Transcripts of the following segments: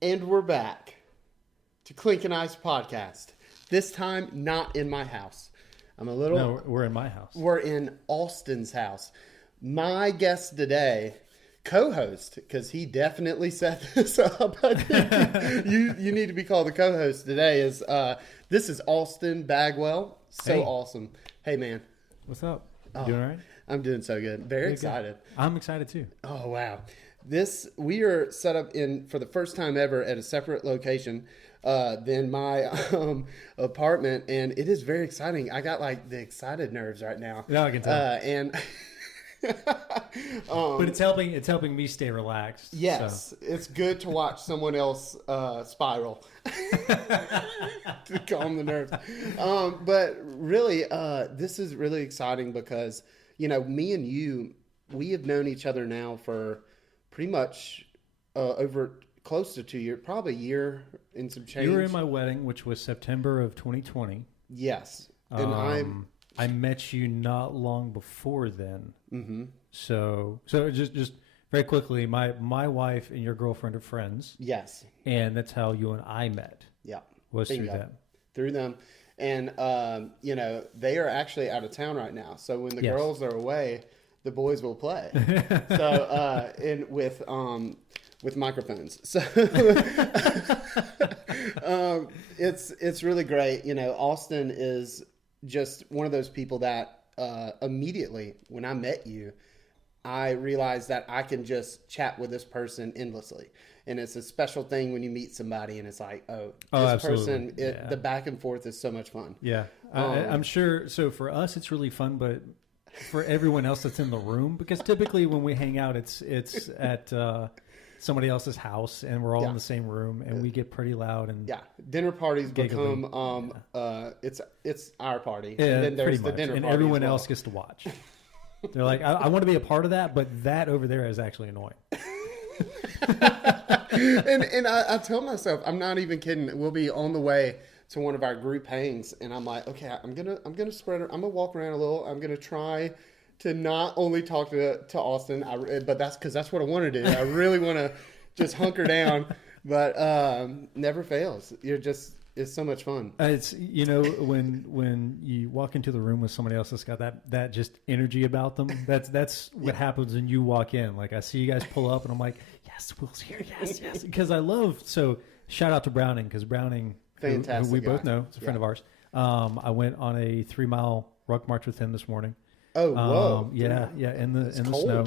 And we're back to Clinkin Ice Podcast. This time, not in my house. No, we're in my house. We're in Austin's house. My guest today, co-host, because he definitely set this up. I think you need to be called the co-host today. This is Austin Bagwell. So awesome. Hey, man. What's up? You doing all right? I'm doing so good. Very excited. Good. I'm excited too. Oh, wow. We are set up for the first time ever at a separate location than my apartment, and it is very exciting. I got like the excited nerves right now. Yeah, I can tell. But it's helping me stay relaxed. Yes, so. It's good to watch someone else spiral to calm the nerves. But really, this is really exciting because me and you, we have known each other now for pretty much over close to 2 years, probably a year and some change. You were in my wedding, which was September of 2020. Yes, and I met you not long before then. Mm-hmm. So just very quickly, my wife and your girlfriend are friends. Yes, and that's how you and I met. Yeah, was through them. Through them, and they are actually out of town right now. So when the girls are away, the boys will play. So and with microphones. So it's really great. Austin is just one of those people that immediately when I met you, I realized that I can just chat with this person endlessly. And it's a special thing when you meet somebody and it's like, this absolutely. person, the back and forth is so much fun. Yeah. I'm sure. So for us, it's really fun, but for everyone else that's in the room, because typically when we hang out, it's at somebody else's house and we're all in the same room and we get pretty loud and dinner parties giggling. become it's our party, and then there's the much. dinner and party everyone as well. else gets to watch. They're like, I want to be a part of that, but that over there is actually annoying. and I tell myself, I'm not even kidding, we'll be on the way to one of our group hangs and I'm like, okay, I'm gonna spread it, I'm gonna walk around a little, I'm gonna try to not only talk to Austin, but that's because that's what I want to do. I really want to just hunker down, but never fails. It's so much fun. It's when you walk into the room with somebody else that's got that just energy about them. That's what happens when you walk in. Like I see you guys pull up and I'm like, yes, Will's here, yes, because I love. So shout out to Browning, because Browning, fantastic, who we both know, is a friend of ours. I went on a 3-mile ruck march with him this morning. Oh, whoa. Yeah, in the snow.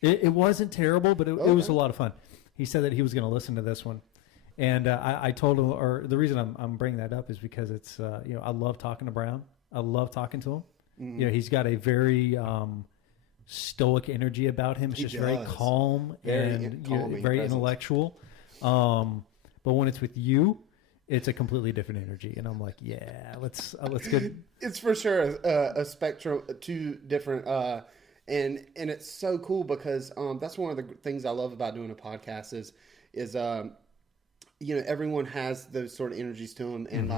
It wasn't terrible, but it was a lot of fun. He said that he was going to listen to this one. And I told him, or the reason I'm bringing that up is because it's, I love talking to Brown. I love talking to him. Mm-hmm. He's got a very stoic energy about him. It's very calm and very intellectual. But when it's with you, it's a completely different energy, and I'm like, let's get. It's for sure a spectrum, two different, and it's so cool because that's one of the things I love about doing a podcast is everyone has those sort of energies to them, and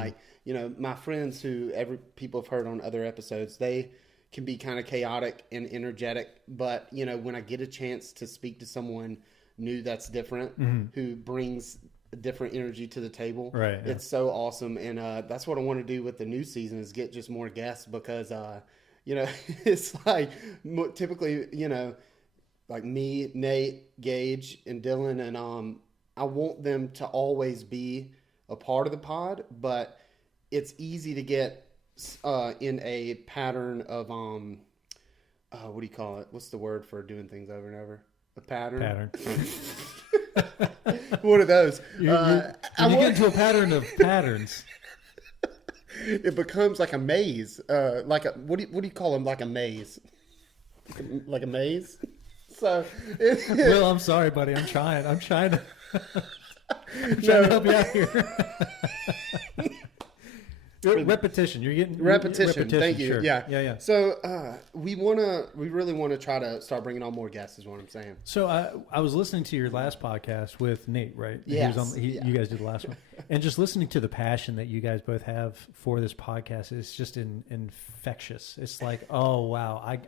my friends who people have heard on other episodes, they can be kind of chaotic and energetic, but when I get a chance to speak to someone new that's different, who brings different energy to the table. Right. Yeah. It's so awesome. And that's what I want to do with the new season is get just more guests because, it's like typically, like me, Nate, Gage, and Dylan. And I want them to always be a part of the pod, but it's easy to get in a pattern of, what do you call it? What's the word for doing things over and over? A pattern. What are those? You get into a pattern of patterns. It becomes like a maze. What do you call them? Like a maze. Like a maze. So. Well, I'm sorry, buddy. I'm trying to help you out here. Repetition. You're getting repetition. Thank you. Sure. Yeah. So we really want to try to start bringing on more guests. Is what I'm saying. So I was listening to your last podcast with Nate, right? Yes. You guys did the last one, and just listening to the passion that you guys both have for this podcast is just infectious. It's like, oh wow,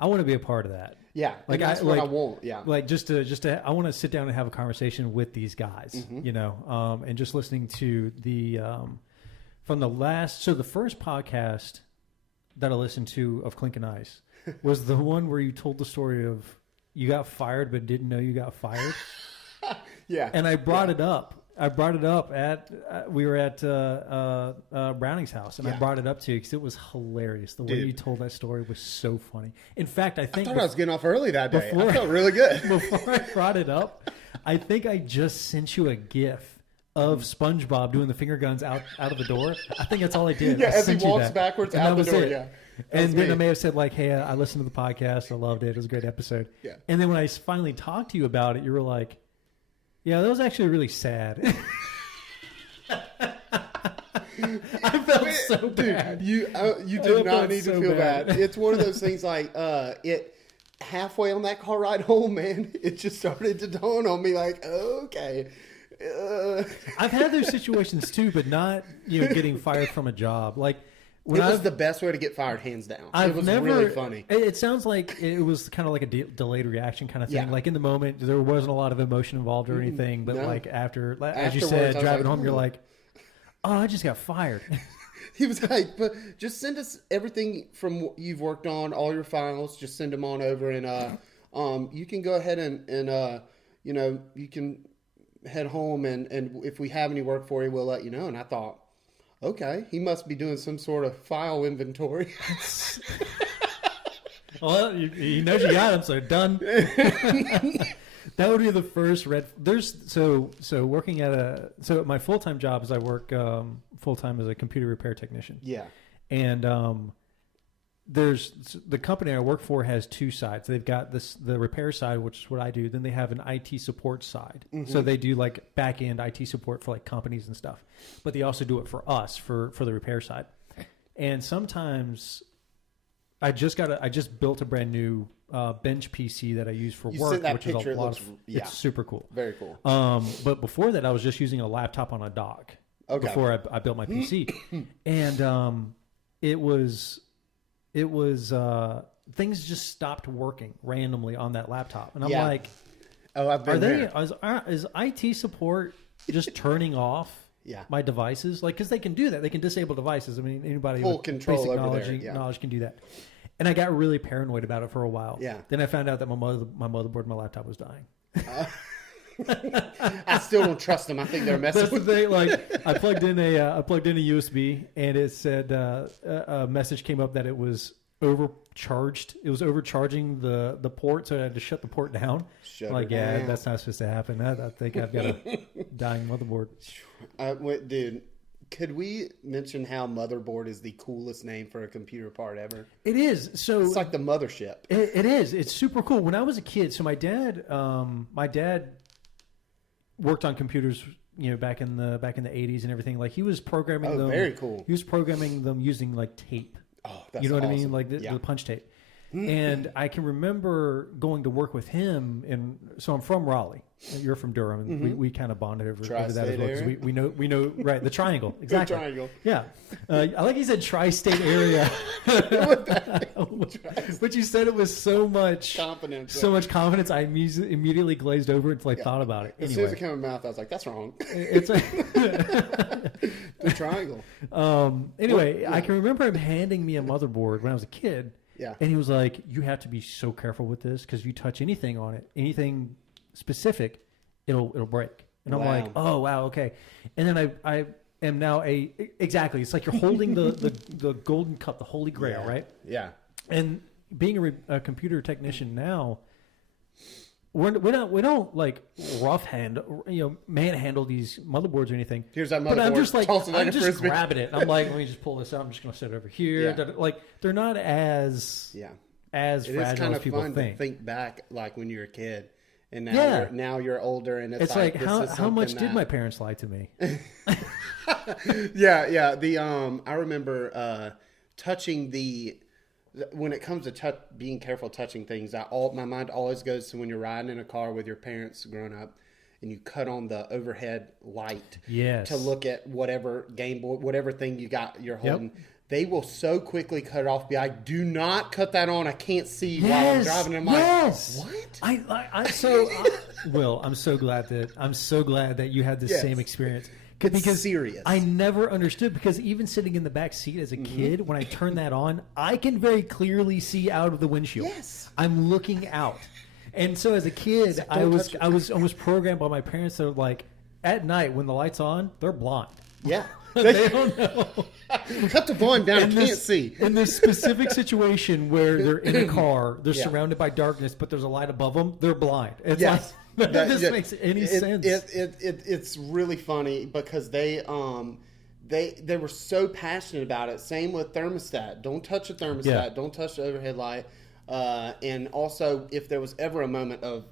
I want to be a part of that. Yeah, like that's what I want. Yeah, like just to I want to sit down and have a conversation with these guys, you know, and just listening to the from the first podcast that I listened to of Clinkin Ice was the one where you told the story of you got fired but didn't know you got fired. Yeah, and I brought it up. I brought it up at we were at Browning's house, and I brought it up to you because it was hilarious. The way you told that story was so funny. In fact, I thought I was getting off early that day. I felt really good. Before I brought it up, I think I just sent you a GIF of SpongeBob doing the finger guns out of the door. I think that's all I did. Yeah, as he walks backwards out the door. Yeah. And then I may have said like, "Hey, I listened to the podcast. I loved it. It was a great episode." Yeah. And then when I finally talked to you about it, you were like, "Yeah, that was actually really sad." I felt so bad. You did not need to feel bad. It's one of those things like it halfway on that car ride home, man. It just started to dawn on me like, okay. I've had those situations too, but not getting fired from a job. Like it was the best way to get fired, hands down. It was really funny. It sounds like it was kind of like a delayed reaction kind of thing. Yeah. Like in the moment, there wasn't a lot of emotion involved or anything. But like as you said, driving home, you're like, "Oh, I just got fired." He was like, "But just send us everything from what you've worked on, all your files. Just send them on over, and you can go ahead and you can head home, and if we have any work for you, we'll let you know." And I thought, okay, he must be doing some sort of file inventory. Well, he knows you got him, so done. That would be the first red. So working at my full-time job is I work full-time as a computer repair technician. Yeah. And there's the company I work for has two sides. They've got the repair side, which is what I do. Then they have an IT support side. Mm-hmm. So they do like back-end IT support for like companies and stuff. But they also do it for us for the repair side. And sometimes I just built a brand new bench PC that I use for work, which is a lot of it's super cool. Very cool. But before that, I was just using a laptop on a dock. Okay. Before I built my PC, and it was things just stopped working randomly on that laptop, and I'm like, "Oh, I've been there." Is IT support just turning off my devices? Like, because they can do that. They can disable devices. I mean, anybody full with control basic over knowledge can do that. And I got really paranoid about it for a while. Yeah. Then I found out that my motherboard, my laptop was dying. I still don't trust them. I think they're messing with me. Like I plugged in a USB, and it said a message came up that it was overcharged. It was overcharging the port, so I had to shut the port down. That's not supposed to happen. I think I've got a dying motherboard. Dude, could we mention how motherboard is the coolest name for a computer part ever? It is. So it's like the mothership. It is. It's super cool. When I was a kid, so my dad worked on computers, back in the 80s and everything. Like he was programming them. Very cool. He was programming them using like tape. Oh, that's you know what awesome. I mean? Like the punch tape. And I can remember going to work with him, and so I'm from Raleigh. You're from Durham, and we kind of bonded over that as well because we know right, the triangle, exactly. The triangle. Yeah, I like you said tri-state area, but you said it with so much confidence. I immediately glazed over and thought about it. As soon as it came in my mouth, I was like, "That's wrong." It's like the triangle. Anyway, I can remember him handing me a motherboard when I was a kid. Yeah. And he was like, "You have to be so careful with this because if you touch anything on it, anything specific, it'll break." And I'm like, "Oh, wow, okay." And then I am now exactly. It's like you're holding the golden cup, the holy grail, right? Yeah. And being a computer technician now, we don't like manhandle these motherboards or anything. Here's that motherboard. But I'm just grabbing it. I'm like, let me just pull this out. I'm just going to set it over here. Yeah. Like they're not as fragile as people think. It is kind of fun to think back, like when you were a kid, and now you're older, and it's like how much did my parents lie to me? Yeah. I remember touching when it comes to being careful touching things, my mind always goes to when you're riding in a car with your parents growing up, and you cut on the overhead light to look at whatever Game Boy, whatever thing you're holding. Yep. they will so quickly cut it off. Be like, do not cut that on. I can't see while I'm driving. I'm like, what? Will, I'm so glad that you had the same experience. Because serious. I never understood, because even sitting in the back seat as a kid, when I turn that on, I can very clearly see out of the windshield. Yes. I'm looking out. And so as a kid, like, I was almost programmed by my parents that were like, at night when the light's on, they're blind. Yeah. They don't know. Cut the volume down. I can't see. In this specific situation where they're in a car, they're surrounded by darkness, but there's a light above them, they're blind. It's like, none of this makes any sense. It's really funny because they were so passionate about it. Same with thermostat. Don't touch the thermostat. Yeah. Don't touch the overhead light. And also, if there was ever a moment of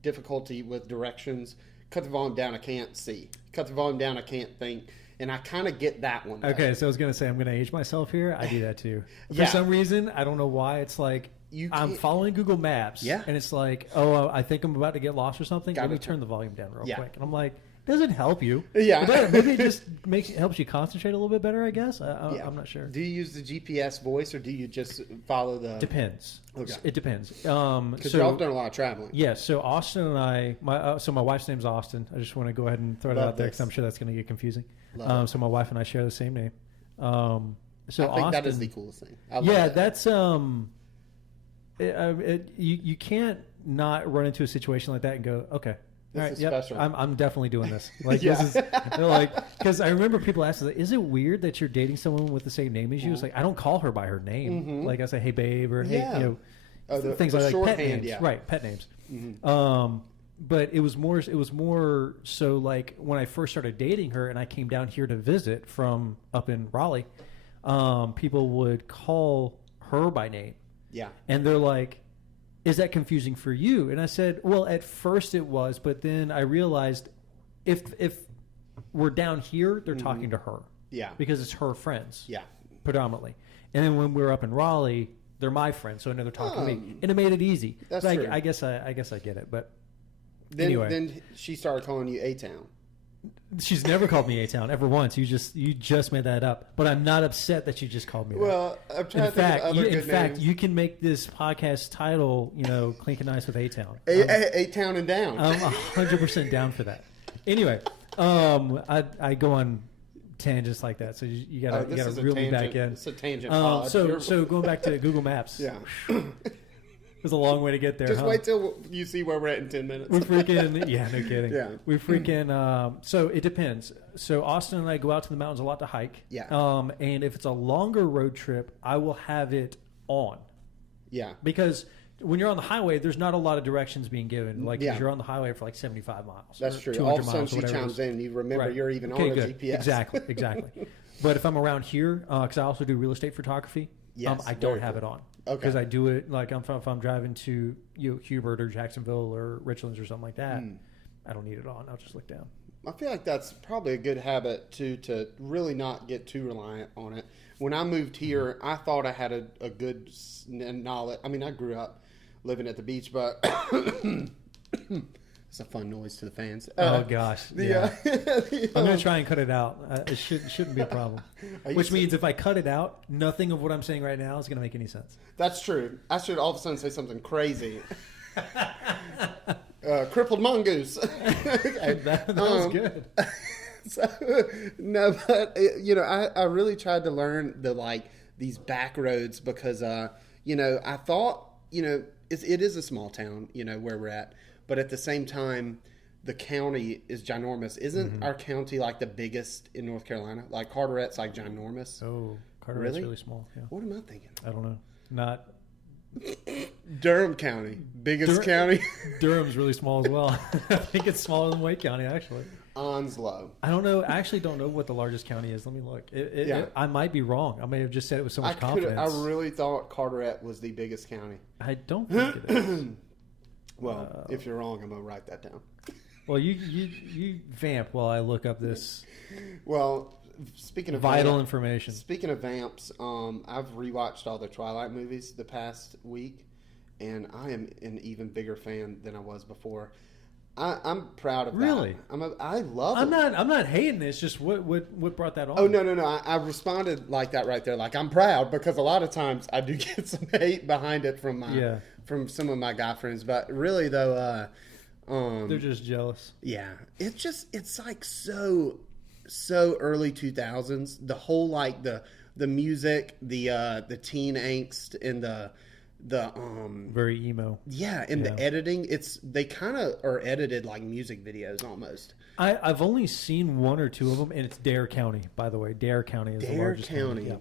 difficulty with directions, cut the volume down. I can't see. Cut the volume down. I can't think. And I kind of get that one. Okay, so I was going to say, I'm going to age myself here. I do that too. For some reason, I don't know why. It's like, I'm following Google Maps, and it's like, I think I'm about to get lost or something. Let me turn the volume down real quick. And I'm like, doesn't help you. Yeah. Maybe it just helps you concentrate a little bit better, I guess. I'm not sure. Do you use the GPS voice, or do you just follow the... Depends. Okay. It depends. Because y'all have done a lot of traveling. Yeah, so Austin and I... my wife's name's Austin. I just want to go ahead and throw it out there because I'm sure that's going to get confusing. So my wife and I share the same name. So I think Austin, that is the coolest thing. That's... you can't not run into a situation like that and go, okay... All right, special. I'm definitely doing this. Like this is because I remember people asking, is it weird that you're dating someone with the same name as you? It's like, I don't call her by her name. Mm-hmm. Like I say, hey babe, or hey, things the like pet names, yeah. right? Pet names. Mm-hmm. But it was more so like when I first started dating her and I came down here to visit from up in Raleigh, people would call her by name. Yeah, and they're like, is that confusing for you? And I said, well, at first it was, but then I realized if we're down here, they're talking to her. Yeah. Because it's her friends. Yeah. Predominantly. And then when we're up in Raleigh, they're my friends, so I know they're talking to me. And it made it easy. That's so true. I guess I get it. But anyway. Then she started calling you A-Town. She's never called me A-Town ever once. You just made that up. But I'm not upset that you just called me that. Well, I'm trying to think of other good names. In fact, you can make this podcast title, Clinkin Ice with A-Town. A-Town and down. I'm 100% down for that. Anyway, I go on tangents like that, so you gotta reel me back in. It's a tangent. So going back to Google Maps. Yeah. It was a long way to get there. Just wait till you see where we're at in 10 minutes. We freaking, yeah, no kidding. Yeah. We freaking, so it depends. So Austin and I go out to the mountains a lot to hike. Yeah. And if it's a longer road trip, I will have it on. Yeah. Because when you're on the highway, there's not a lot of directions being given. Like, you're on the highway for like 75 miles. That's true. All of a sudden she chimes in and you remember you're even on a GPS. Exactly. But if I'm around here, because I also do real estate photography, I don't have it on. Okay. Because I do it like if I'm driving to Hubert or Jacksonville or Richlands or something like that, I don't need it on. I'll just look down. I feel like that's probably a good habit to really not get too reliant on it. When I moved here, I thought I had a good knowledge. I mean, I grew up living at the beach, but it's a fun noise to the fans. Oh gosh, yeah. I'm gonna try and cut it out. It shouldn't be a problem. Which means if I cut it out, nothing of what I'm saying right now is gonna make any sense. That's true. I should all of a sudden say something crazy. Crippled mongoose. that was good. But I really tried to learn these back roads because I thought it is a small town where we're at. But at the same time, the county is ginormous. Isn't our county like the biggest in North Carolina? Like Carteret's like ginormous. Oh, Carteret's really small. Yeah. What am I thinking? I don't know. Not Durham County, biggest county. Durham's really small as well. I think it's smaller than Wake County actually. Onslow. I don't know. I actually don't know what the largest county is. Let me look. I might be wrong. I may have just said it with so much confidence. I really thought Carteret was the biggest county. I don't think it is. Well, if you're wrong, I'm gonna write that down. Well, you vamp while I look up this. Well, speaking of vital information. Speaking of vamps, I've rewatched all the Twilight movies the past week, and I am an even bigger fan than I was before. I'm proud of that. Really? I love it. I'm not hating this. Just what brought that on? Oh, no. I responded like that right there. Like, I'm proud because a lot of times I do get some hate behind it from some of my guy friends. But really, though, they're just jealous. Yeah. It's like so early 2000s. The whole, like, the music, the teen angst, and the very emo. Yeah, and the editing, they kind of are edited like music videos almost. I've only seen one or two of them, and it's Dare County, by the way. Dare County is the largest county. Yeah.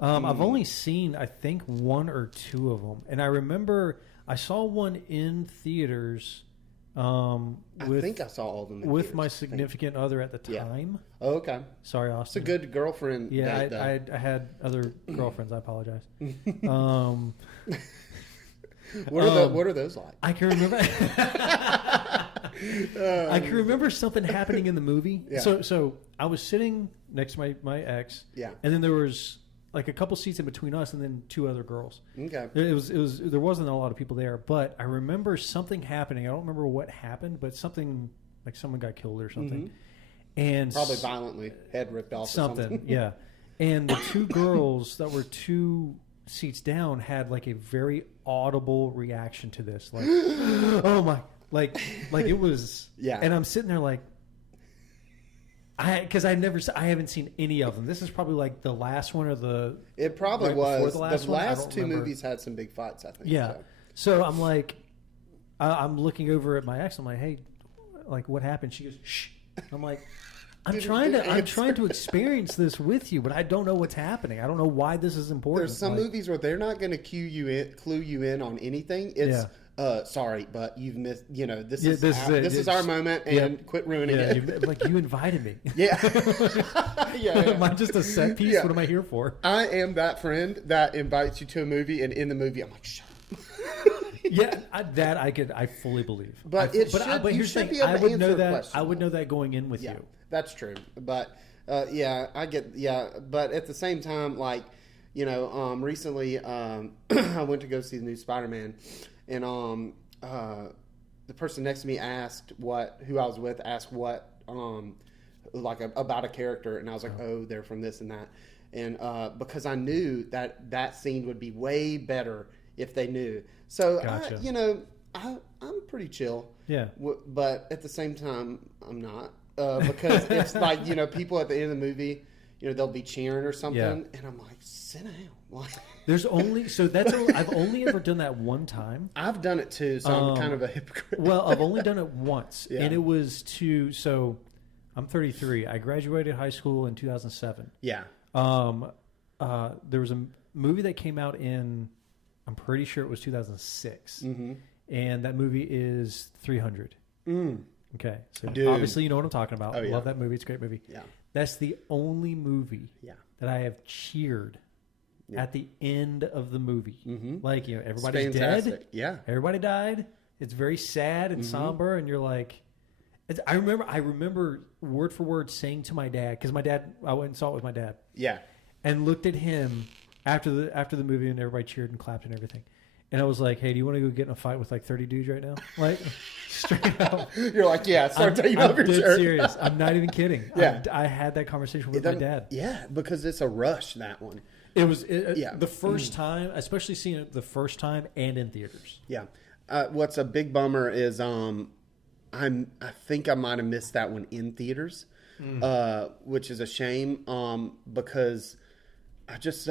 I've only seen, I think, one or two of them, and I remember I saw one in theaters. I think I saw all of them in with theaters, my significant other at the time. Yeah. Oh, okay. Sorry, Austin. It's a good girlfriend. Yeah, I had other girlfriends. I apologize. What are those like? I can remember. I can remember something happening in the movie. Yeah. So I was sitting next to my ex. Yeah. And then there was like a couple seats in between us, and then two other girls. Okay. It was there wasn't a lot of people there, but I remember something happening. I don't remember what happened, but something like someone got killed or something. Mm-hmm. And probably violently, head ripped off. Something. Yeah. And the two girls that were 2 seats down had like a very audible reaction to this, like, oh my, like it was. Yeah. And I'm sitting there like, because I haven't seen any of them. This is probably like the last one, or it probably right was the last two movies had some big fights, I think. Yeah. So I'm like, I'm looking over at my ex. I'm like, hey, like, what happened? She goes, shh. I'm like, I'm trying to experience this with you, but I don't know what's happening. I don't know why this is important. There's some movies where they're not going to clue you in on anything. It's sorry, but you've missed. You know, this is our moment, and quit ruining it. Like, you invited me. Yeah. Yeah. Am I just a set piece? Yeah. What am I here for? I am that friend that invites you to a movie, and in the movie, I'm like, shut up. Yeah, I fully believe. But here's the thing: I would know that. I would know that going in with you. That's true. But I get But at the same time, like, you know, recently I went to go see the new Spider-Man, and the person next to me asked who I was with, asked what about a character, and I was like, oh, they're from this and that, and because I knew that scene would be way better if they knew. So gotcha. I'm pretty chill. Yeah. But at the same time, I'm not. Because it's like, you know, people at the end of the movie, you know, they'll be cheering or something, and I'm like, sit down. Like, I've only ever done that one time. I've done it too, so I'm kind of a hypocrite. Well, I've only done it once, and it was so I'm 33. I graduated high school in 2007. Yeah. There was a movie that came out I'm pretty sure it was 2006, and that movie is 300. Okay, so obviously you know what I'm talking about. Love that movie. It's a great movie. Yeah. That's the only movie that I have cheered at the end of the movie. Like, you know, everybody's dead. Yeah. Everybody died. It's very sad and somber, and you're like, I remember word for word saying to my dad, because I went and saw it with my dad. Yeah. And looked at him after the movie, and everybody cheered and clapped and everything. And I was like, hey, do you want to go get in a fight with like 30 dudes right now? Like, straight up. You're like, yeah, start taking off your shirt. I'm dead serious. I'm not even kidding. Yeah. I had that conversation with my dad. Yeah, because it's a rush, that one. It was the first time, especially seeing it the first time and in theaters. Yeah. What's a big bummer is I think I might have missed that one in theaters, which is a shame because I just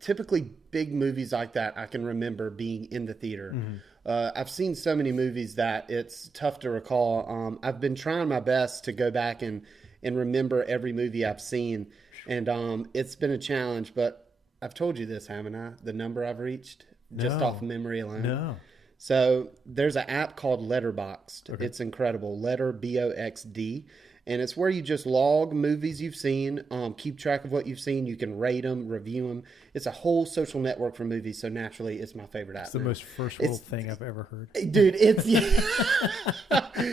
typically big movies like that I can remember being in the theater. I've seen so many movies that it's tough to recall. I've been trying my best to go back and remember every movie I've seen, and it's been a challenge, but I've told you this, haven't I? The number I've reached just off memory alone. No. So there's an app called Letterboxd. Okay. It's incredible. Boxd. And it's where you just log movies you've seen, keep track of what you've seen. You can rate them, review them. It's a whole social network for movies, so naturally it's my favorite app. It's the most first world thing I've ever heard. Dude,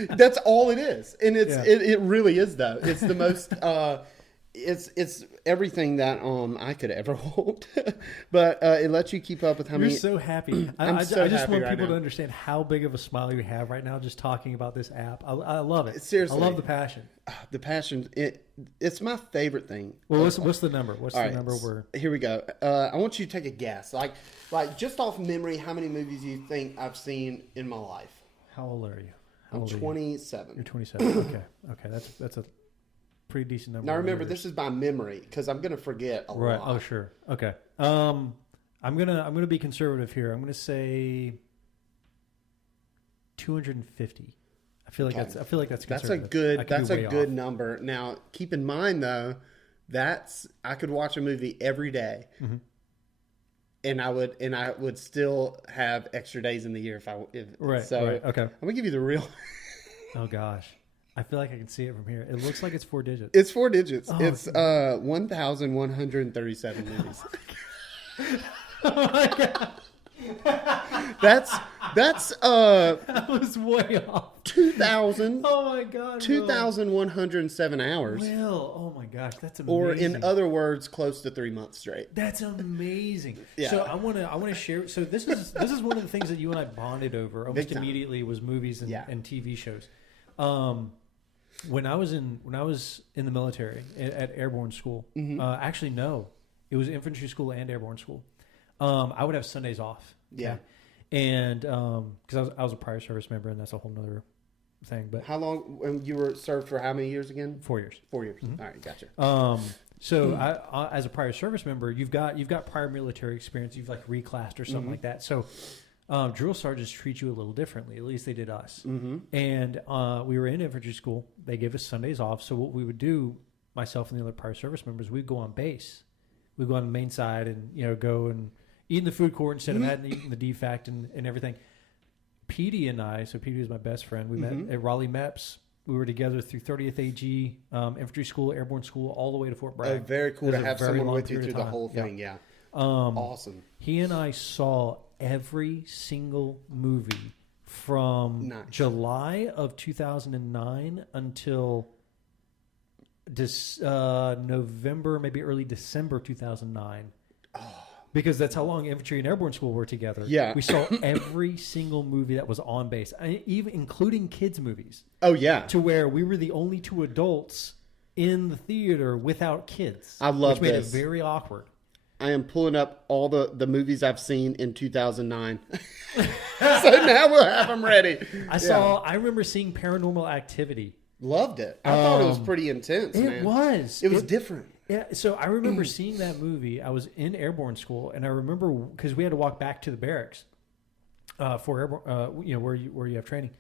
that's all it is. And it really is, though. It's the most It's everything that I could ever want, but it lets you keep up with how You're many. so happy. I just want people to understand how big of a smile you have right now just talking about this app. I love it. Seriously, I love the passion. The passion. It's my favorite thing. Well, what's the number? What's the number? Here we go. I want you to take a guess, like just off memory, how many movies you think I've seen in my life? How old are you? I'm 27. You're 27. Okay. That's a pretty decent number. Now remember, this is by memory because I'm going to forget a lot. Right. Oh, sure. Okay. I'm gonna be conservative here. I'm gonna say 250. I feel like that's conservative. That's a good number. Now, keep in mind though, I could watch a movie every day, mm-hmm. and I would still have extra days in the year if right. So right. Okay. I'm gonna give you the real. Oh gosh. I feel like I can see it from here. It looks like it's 4 digits. It's 4 digits. Oh, it's 1,137 movies. Oh my god. That's that was way off. 2,000. Oh my god. 2,107 hours. Will, oh my gosh, that's amazing. Or in other words, close to 3 months straight. That's amazing. Yeah. So I want to share. So this is one of the things that you and I bonded over almost immediately was movies and TV shows. When I was in the military at airborne school, mm-hmm. Actually no, it was infantry school and airborne school. I would have Sundays off. Yeah, and because I was a prior service member, and that's a whole nother thing. But how long you were served for? How many years again? 4 years. 4 years. Mm-hmm. All right, gotcha. So I, as a prior service member, you've got prior military experience. You've like reclassed or something mm-hmm. like that. So. Drill sergeants treat you a little differently. At least they did us. Mm-hmm. And we were in infantry school. They gave us Sundays off. So what we would do, myself and the other prior service members, we'd go on base. We'd go on the main side and go and eat in the food court instead of eating the defact and everything. Petey and I, so Petey was my best friend. We mm-hmm. met at Raleigh MEPS. We were together through 30th AG, infantry school, airborne school, all the way to Fort Bragg. Oh, very cool to have someone with you through the whole thing. Yeah. Awesome. He and I saw every single movie from July of 2009 until November, maybe early December 2009. Oh. Because that's how long infantry and airborne school were together. Yeah. We saw every single movie that was on base, even including kids' movies. Oh, yeah. To where we were the only two adults in the theater without kids. I love which made it very awkward. I am pulling up all the movies I've seen in 2009. So now we'll have them ready. I remember seeing Paranormal Activity. Loved it. I thought it was pretty intense, man. It was. It was different. Yeah, so I remember seeing that movie. I was in airborne school, and I remember because we had to walk back to the barracks for airborne, where you have training,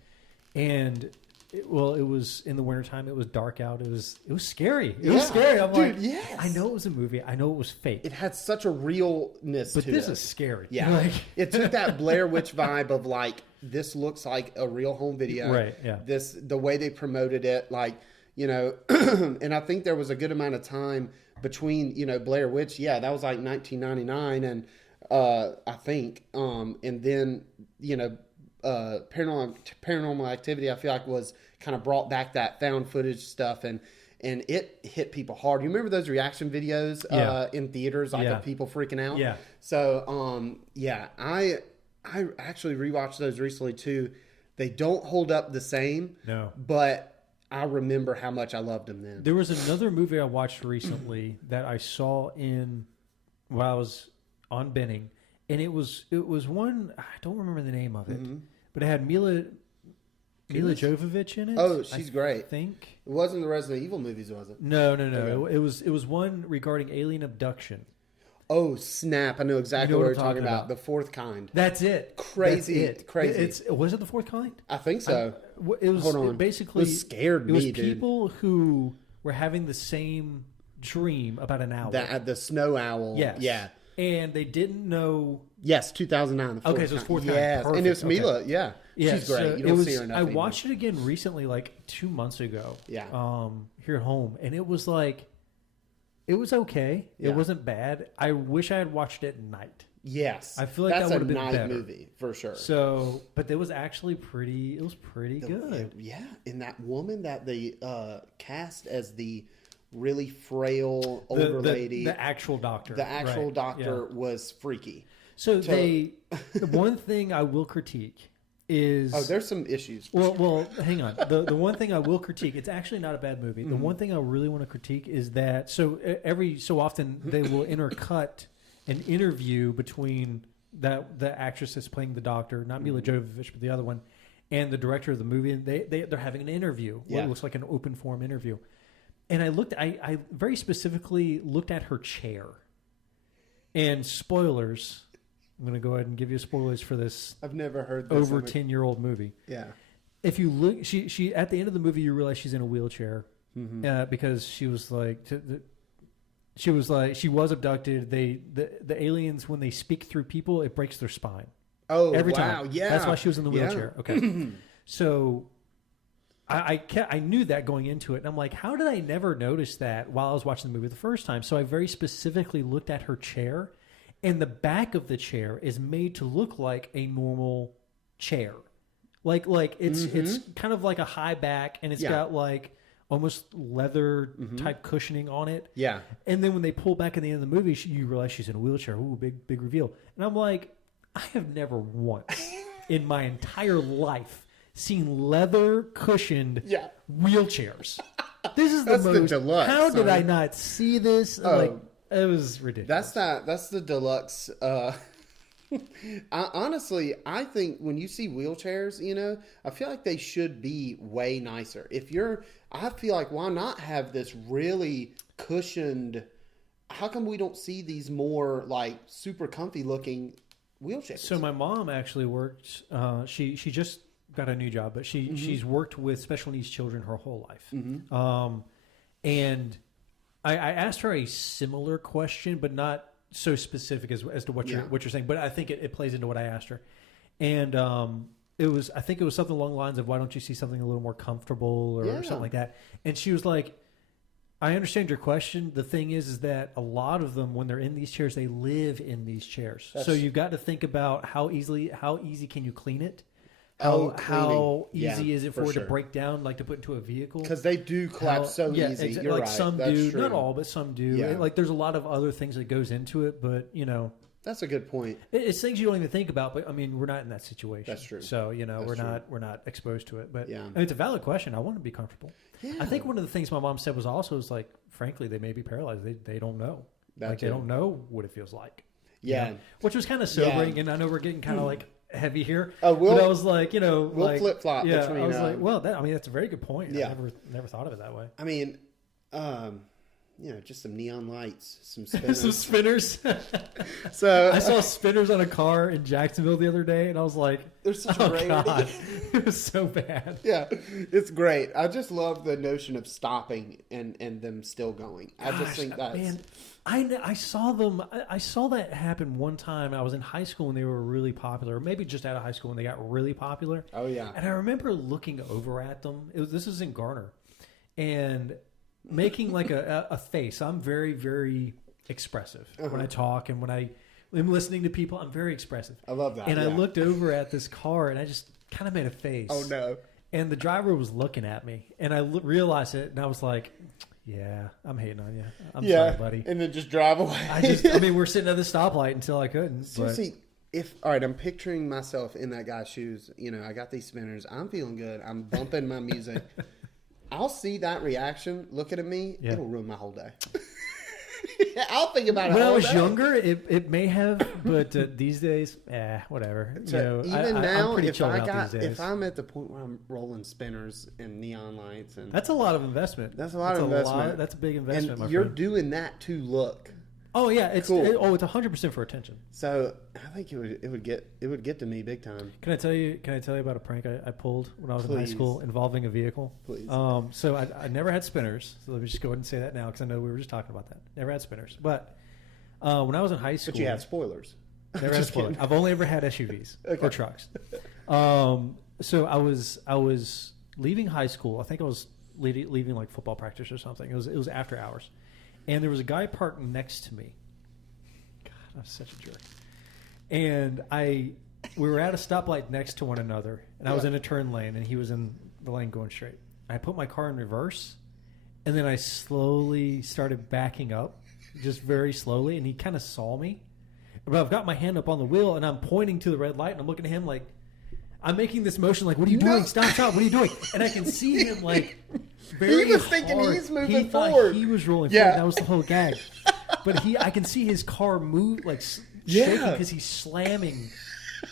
and it was in the wintertime. It was dark out. It was scary. It was scary. I'm like, yes. I know it was a movie. I know it was fake. It had such a realness but to it. But this is scary. Yeah. It took that Blair Witch vibe of like, this looks like a real home video. Right, yeah. The way they promoted it, and I think there was a good amount of time between, Blair Witch. Yeah, that was like 1999 and I think, and then, Paranormal Activity, I feel like was kind of brought back that found footage stuff, and it hit people hard. You remember those reaction videos in theaters, of people freaking out? Yeah. So, I actually rewatched those recently too. They don't hold up the same. No. But I remember how much I loved them then. There was another movie I watched recently that I saw while I was on Benning. And it was one, I don't remember the name of it, but it had Mila Jovovich in it. Oh, she's great. I think. It wasn't the Resident Evil movies, was it? No. Okay. It was one regarding alien abduction. Oh, snap. I know exactly what you're talking about. The Fourth Kind. That's it. Crazy. That's it. Crazy. Was it The Fourth Kind? I think so. Hold on. Basically, it scared me, dude. It was people who were having the same dream about an owl. The snow owl. Yes. Yeah. And they didn't know. Yes, 2009. Okay, so it's Fourth Kind. Yes, Perfect. and it's Mila. Yeah, she's great. So you don't see her enough. I watched it again recently, like 2 months ago. Yeah. Here at home, and it was like, it was okay. Yeah. It wasn't bad. I wish I had watched it at night. Yes, I feel like that would have been night better. movie for sure. So, but it was actually pretty. It was pretty good. Yeah, and that woman that they cast as the really frail older lady. The actual doctor. The actual doctor was freaky. So the one thing I will critique is... Oh, there's some issues. Well, hang on. The one thing I will critique, it's actually not a bad movie. The one thing I really want to critique is that, so every so often they will intercut an interview between the actress that's playing the doctor, not Mila Jovovich, but the other one, and the director of the movie, and they're having an interview. What looks like an open forum interview. And I very specifically looked at her chair. And spoilers... I'm going to go ahead and give you spoilers for this. I've never heard this over 10-year-old movie. Yeah. If you look, she at the end of the movie, you realize she's in a wheelchair because she was abducted. The aliens, when they speak through people, it breaks their spine. Oh, every wow. time. Yeah. That's why she was in the wheelchair. Okay. So I knew that going into it, and I'm like, how did I never notice that while I was watching the movie the first time? So I very specifically looked at her chair. And the back of the chair is made to look like a normal chair. Like it's kind of like a high back, and it's got like almost leather type cushioning on it. Yeah. And then when they pull back at the end of the movie, you realize she's in a wheelchair. Ooh, big reveal. And I'm like, I have never once in my entire life seen leather cushioned wheelchairs. This is That's the most. The deluxe, how did I not see this? Oh. It was ridiculous. That's the deluxe. Honestly, I think when you see wheelchairs, I feel like they should be way nicer. I feel like, why not have this really cushioned? How come we don't see these more like super comfy looking wheelchairs? So my mom actually worked. She just got a new job, but she's worked with special needs children her whole life. And I asked her a similar question, but not so specific as to what you're saying. But I think it plays into what I asked her, and I think it was something along the lines of, why don't you see something a little more comfortable or something like that? And she was like, I understand your question. The thing is that a lot of them, when they're in these chairs, they live in these chairs. So you've got to think about how easy can you clean it. How easy is it for it to break down, like to put into a vehicle? Because they do collapse easy. You're like right. some That's do, true. not all, but some do. Yeah. Like there's a lot of other things that goes into it, but that's a good point. It's things you don't even think about. But I mean, we're not in that situation. That's true. So we're not exposed to it. But yeah, I mean, it's a valid question. I want to be comfortable. Yeah. I think one of the things my mom said was like, frankly, they may be paralyzed. They don't know. They don't know what it feels like. Yeah, which was kind of sobering. And I know we're getting kind of like heavy here. Oh, but I was like, we'll flip flop. Yeah, between, I was like, well, that's a very good point. Yeah, I never thought of it that way. I mean, just some neon lights, some spinners. Some spinners. So I saw spinners on a car in Jacksonville the other day, and I was like, "There's such a rarity." It was so bad. Yeah, it's great. I just love the notion of stopping and them still going. I just think that's... Man, I saw them. I saw that happen one time. I was in high school when they were really popular, or maybe just out of high school when they got really popular. Oh yeah. And I remember looking over at them. This was in Garner, and making like a face. I'm very, very expressive when I talk, and when I'm listening to people, I'm very expressive. I love that. And I looked over at this car, and I just kind of made a face. Oh no. And the driver was looking at me, and I realized it, and I was like, yeah, I'm hating on you. I'm sorry, buddy. And then just drive away. I mean, we're sitting at the stoplight until I couldn't. Seriously, all right, I'm picturing myself in that guy's shoes. I got these spinners. I'm feeling good. I'm bumping my music. I'll see that reaction looking at me. Yeah. It'll ruin my whole day. I'll think about it. When I was younger, it may have, but these days, whatever. Even now, if I'm at the point where I'm rolling spinners and neon lights, and that's a lot of investment. That's a lot of investment. That's a big investment. And my you're friend. doing that to look. Oh yeah, it's cool. It's 100% for attention. So I think it would get to me big time. Can I tell you about a prank I pulled when I was in high school involving a vehicle? Please. So I never had spinners. So let me just go ahead and say that now, because I know we were just talking about that. Never had spinners, but when I was in high school, but you had spoilers. Never had spoilers. I've only ever had SUVs or trucks. So I was leaving high school. I think I was leaving like football practice or something. It was after hours. And there was a guy parked next to me. God, I was such a jerk. And we were at a stoplight next to one another, and I was in a turn lane, and he was in the lane going straight. I put my car in reverse, And then I slowly started backing up, just very slowly, and he kind of saw me. But I've got my hand up on the wheel, and I'm pointing to the red light, and I'm looking at him like, I'm making this motion like, what are you doing? Stop, what are you doing? And I can see him like very He was hard. thinking he's moving he forward. He was rolling forward. That was the whole gag. But I can see his car move, like shaking because he's slamming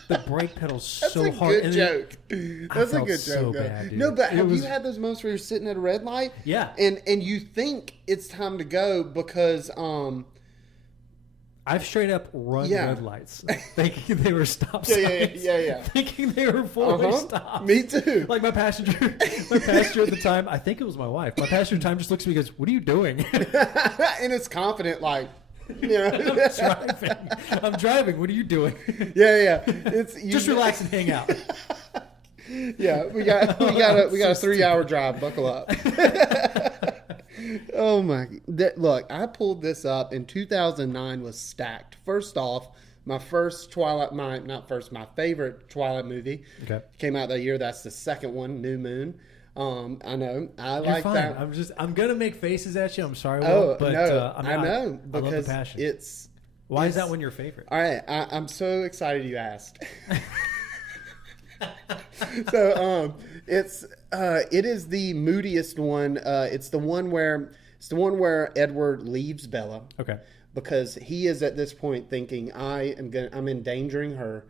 the brake pedals so hard. That's a good joke. That's a good joke. Bad, no, but have you had those moments where you're sitting at a red light? Yeah. And you think it's time to go because I've straight up run red lights, thinking they were stop signs. Yeah. Thinking they were four-way stops. Me too. Like my passenger at the time, I think it was my wife. My passenger at the time just looks at me and goes, "What are you doing?" And it's confident, like, you know. I'm driving. What are you doing? Yeah. It's just relax and hang out. Yeah, we got a 3-hour drive. Buckle up. Oh my! Look, I pulled this up in 2009. Was stacked. First off, my favorite Twilight movie came out that year. That's the second one, New Moon. I know. You're like fine. that. I'm gonna make faces at you. I'm sorry, Will, but no, I know I love the because passion. Why is that one your favorite? All right, I'm so excited you asked. So it is the moodiest one. It's the one where Edward leaves Bella. Okay. Because he is at this point thinking, I'm endangering her.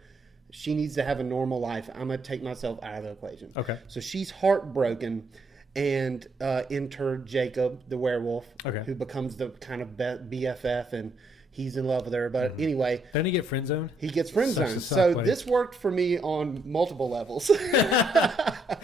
She needs to have a normal life. I'm gonna take myself out of the equation. Okay. So she's heartbroken, and enter Jacob, the werewolf, who becomes the kind of BFF, and he's in love with her. But anyway, doesn't he get friend zoned? He gets friend zoned. So this worked for me on multiple levels.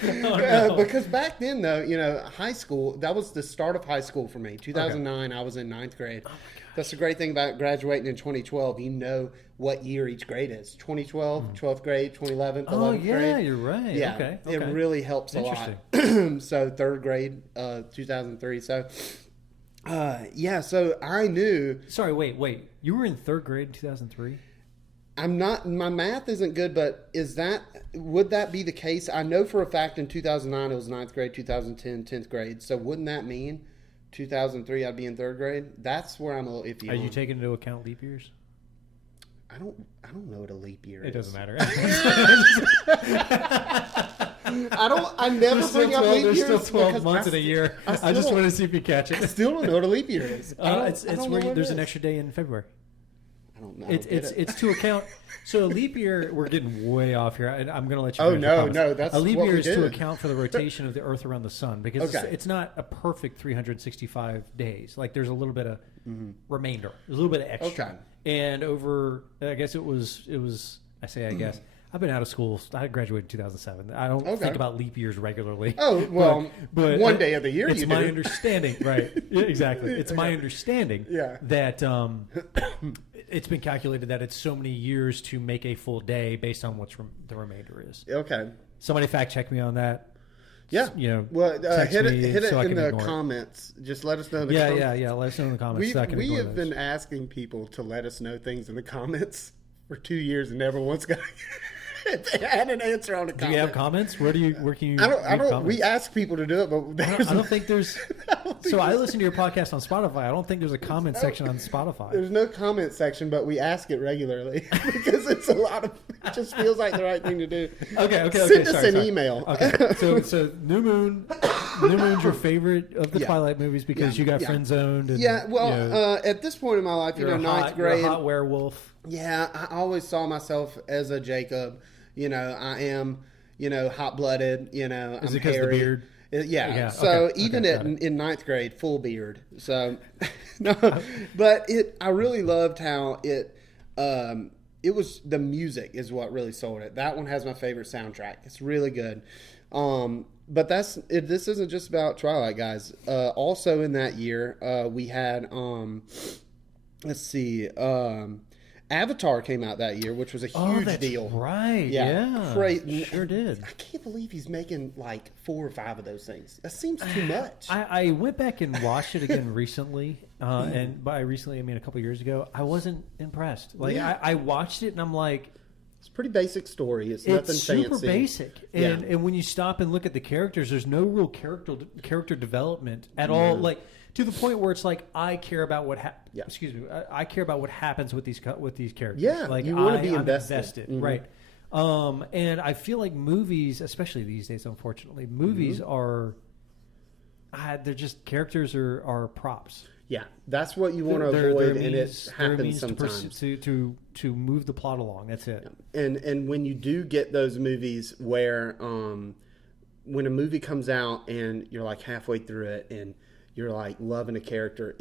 Because back then, though, high school, that was the start of high school for me. 2009, I was in 9th grade. Oh my God. That's the great thing about graduating in 2012. You know what year each grade is. 2012, 12th grade, 2011, 11th grade. Oh, yeah, you're right. Yeah, okay. It really helps a lot. So 3rd grade, 2003. So, so I knew. Sorry, wait. You were in 3rd grade in 2003? I'm not. My math isn't good, but would that be the case? I know for a fact in 2009 it was 9th grade, 2010, 10th grade. So wouldn't that mean 2003 I'd be in 3rd grade? That's where I'm a little iffy. Are you taking into account leap years? I don't know what a leap year is. It doesn't matter. I never bring up leap years. There's still 12 months in a year. I just want to see if you catch it. I still don't know what a leap year is. It's where there's an extra day in February. I don't know. It's to account. So a leap year, we're getting way off here. I'm going to let you. Oh no, that's a leap what year we is did. to account for the rotation of the Earth around the sun because it's not a perfect 365 days. Like there's a little bit of remainder, there's a little bit of extra. Okay. And over, I guess it was. I say I guess. I've been out of school. I graduated in 2007. I don't think about leap years regularly. Oh, well, but one day of the year it's my understanding, right? Yeah, exactly. It's my understanding that it's been calculated that it's so many years to make a full day based on what the remainder is. Okay. Somebody fact check me on that. Yeah. Well, hit it in the comments. Just let us know in the comments. Yeah. Let us know in the comments. We have been asking people to let us know things in the comments for 2 years and never once got had an answer on the comment. Do you have comments? Where can you? I don't. We ask people to do it, but I don't think there's. I listen to your podcast on Spotify. I don't think there's a comment section on Spotify. There's no comment section, but we ask it regularly because it's a lot of. It just feels like the right thing to do. Okay. Send us an email. Okay. So New Moon's your favorite of the Twilight movies because you got friend zoned. At this point in my life, ninth grade, you're a hot werewolf. Yeah, I always saw myself as a Jacob. I am, hot-blooded, Is I'm it because hairy. of the beard? Yeah. So even in 9th grade, full beard. So, no, but I really loved how it was the music is what really sold it. That one has my favorite soundtrack. It's really good. But this isn't just about Twilight, guys. Also in that year, we had, let's see, Avatar came out that year, which was a huge deal. Right. Yeah. Crazy. Sure did. I can't believe he's making like 4 or 5 of those things. That seems too much. I went back and watched it again recently. And by recently, I mean a couple years ago. I wasn't impressed. Like I watched it and I'm like, It's a pretty basic story. It's nothing fancy. It's super basic. And when you stop and look at the characters, there's no real character development at all. Like, to the point where it's like, I care about what I care about what happens with these characters. Yeah, like you want to be invested. Mm-hmm. Right? And I feel like movies, especially these days, unfortunately, movies are they're just characters are props. Yeah, that's what you want to avoid, and it happens sometimes to move the plot along. That's it. Yeah. And when you do get those movies where when a movie comes out and you're like halfway through it and you're like loving a character,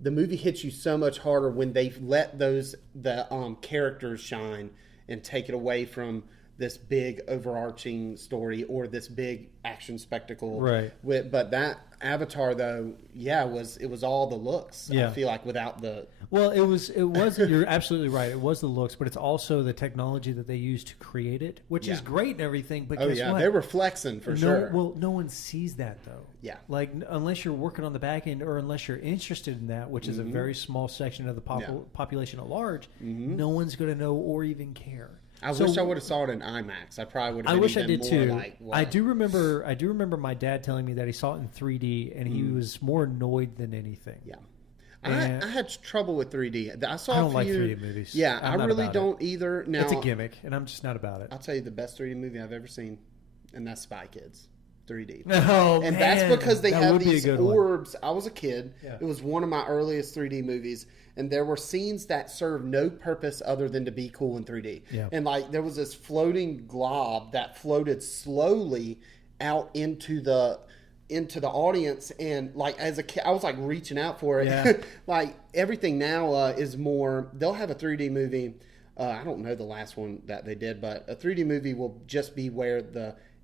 the movie hits you so much harder when they let the characters shine and take it away from this big overarching story or this big action spectacle. Right. But that Avatar, though, it was all the looks. Yeah. I feel like without the... Well, it was. You're absolutely right. It was the looks, but it's also the technology that they used to create it, which is great and everything. But guess what? They were flexing for sure. Well, no one sees that though. Yeah. Like unless you're working on the back end, or unless you're interested in that, which is a very small section of the population at large, no one's going to know or even care. I wish I would have saw it in IMAX. I probably would have. I wish I did too. Like, I do remember my dad telling me that he saw it in 3D, and he was more annoyed than anything. Yeah. I had trouble with 3D. I don't like 3D movies. Yeah, I really don't either. Now, it's a gimmick, and I'm just not about it. I'll tell you the best 3D movie I've ever seen, and that's Spy Kids. 3D. Oh, and man. That's because they have these orbs. One. I was a kid. Yeah. It was one of my earliest 3D movies, and there were scenes that served no purpose other than to be cool in 3D. Yeah. And like there was this floating glob that floated slowly out into the audience, and like as a kid I was like reaching out for it. Yeah. Like everything now is more, they'll have a 3D movie. I don't know the last one that they did, but a 3D movie will just be where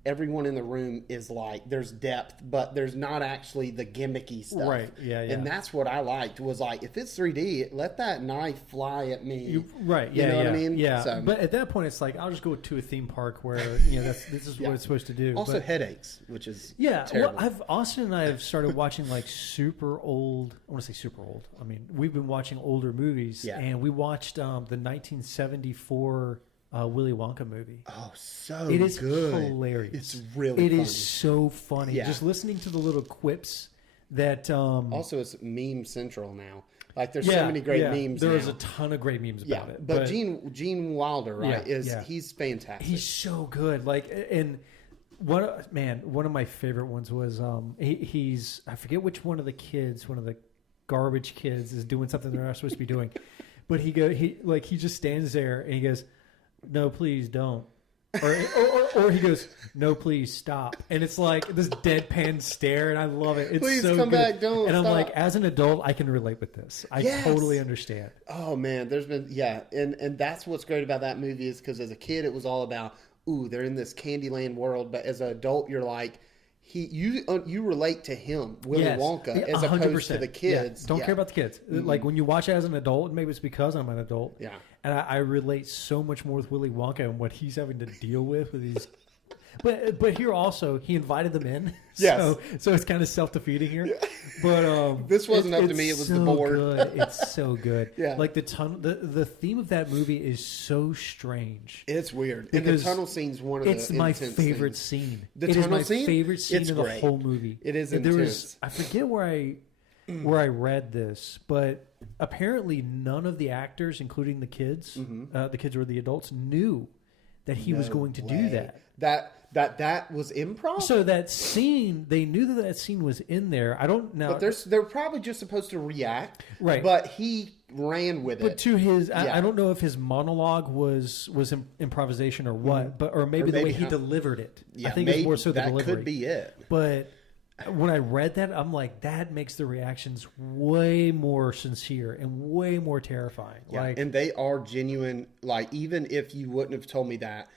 everyone in the room is like, there's depth, but there's not actually the gimmicky stuff. Right, yeah. And that's what I liked, was like, if it's 3D, let that knife fly at me. You know what I mean? Yeah. So, but at that point, it's like, I'll just go to a theme park where, this is what it's supposed to do. Also headaches, which is terrible. Well, Austin and I have started watching like super old, I want to say super old. I mean, we've been watching older movies, and we watched the 1974 Willy Wonka movie. Oh, so it is good. Hilarious. It's really funny. It is so funny. Yeah. Just listening to the little quips that... also, it's meme central now. Like, there's so many great memes now. There's a ton of great memes about it. But Gene Wilder, right, he's fantastic. He's so good. Like, and... one of my favorite ones was he's, I forget which one of the kids, one of the garbage kids, is doing something they're not supposed to be doing, but he just stands there and he goes, "No, please don't," or he goes, "No, please stop," and it's like this deadpan stare, and I love it. It's please so come good. back, don't. And I'm stop. like, as an adult, I can relate with this. I totally understand. Oh man, there's been and that's what's great about that movie, is because as a kid it was all about, ooh, they're in this Candyland world, but as an adult you're like, you relate to him, Willy Wonka, as opposed to the kids. Don't care about the kids. Mm-hmm. Like when you watch it as an adult, maybe it's because I'm an adult. Yeah. And I relate so much more with Willy Wonka and what he's having to deal with these. But here also, he invited them in. Yes. So it's kind of self-defeating here. Yeah. But this wasn't up to me. It was the board. Good. It's so good. Yeah. Like the theme of that movie is so strange. It's weird. And the tunnel scene's one of the It's my favorite scene. The tunnel scene? It is my favorite scene in the whole movie. It is intense. I forget where I read this, but apparently none of the actors, including the kids, the kids or the adults, knew that he was going to do that. That was improv? So that scene, they knew that scene was in there. I don't know. But they're probably just supposed to react. Right. But he ran with it. But to his, I don't know if his monologue was improvisation or what, or maybe the way he delivered it. Yeah, I think it's more so the delivery. That could be it. But when I read that, I'm like, that makes the reactions way more sincere and way more terrifying. Yeah, like, and they are genuine. Like, even if you wouldn't have told me that,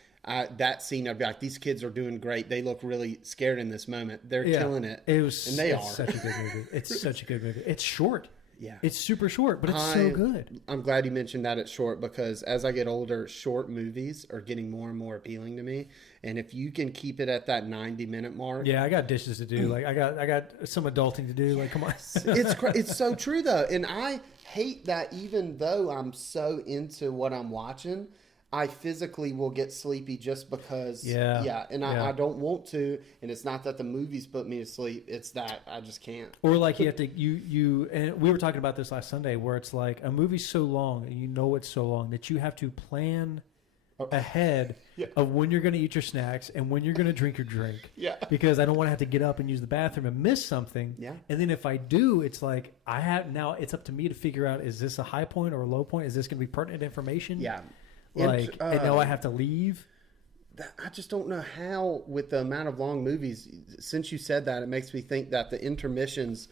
that scene, I'd be like, these kids are doing great. They look really scared in this moment. They're killing it. It's such a good movie. It's such a good movie. It's short. Yeah. It's super short, but it's so good. I'm glad you mentioned that it's short, because as I get older, short movies are getting more and more appealing to me. And if you can keep it at that 90-minute mark. Yeah, I got dishes to do. Like I got some adulting to do. Like, come on. It's so true though. And I hate that, even though I'm so into what I'm watching, I physically will get sleepy just because. Yeah. And I don't want to. And it's not that the movies put me to sleep. It's that I just can't. Or like you have to, and we were talking about this last Sunday where it's like a movie's so long and you know it's so long that you have to plan ahead of when you're going to eat your snacks and when you're going to drink your drink. Yeah. Because I don't want to have to get up and use the bathroom and miss something. Yeah. And then if I do, it's like now it's up to me to figure out, is this a high point or a low point? Is this going to be pertinent information? Yeah. Like, and now I have to leave. I just don't know how, with the amount of long movies, since you said that, it makes me think that the intermissions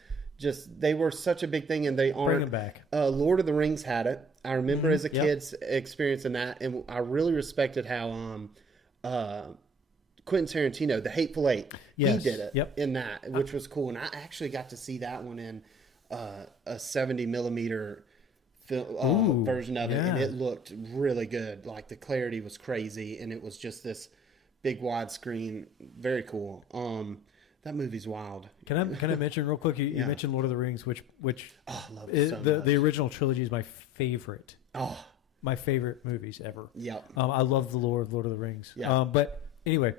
they were such a big thing and they aren't. Bring them back. Lord of the Rings had it. I remember as a kid experiencing that, and I really respected how Quentin Tarantino, The Hateful Eight, he did it in that, which was cool. And I actually got to see that one in a 70 millimeter version of it, and it looked really good. Like the clarity was crazy, and it was just this big widescreen, very cool. That movie's wild. Can I mention real quick? You mentioned Lord of the Rings, which I love it so much. The original trilogy is my favorite. Oh, my favorite movies ever. Yep. I love the lore of Lord of the Rings. Yeah. But anyway,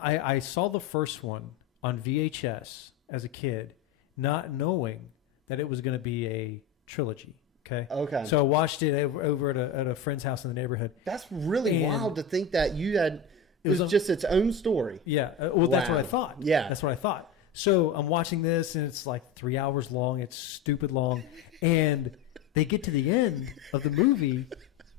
I saw the first one on VHS as a kid, not knowing that it was going to be a trilogy. Okay. So I watched it over at a friend's house in the neighborhood. That's really wild to think that you had. It was just its own story. Yeah. Well, that's what I thought. Yeah. That's what I thought. So I'm watching this, and it's like 3 hours long. It's stupid long. And they get to the end of the movie,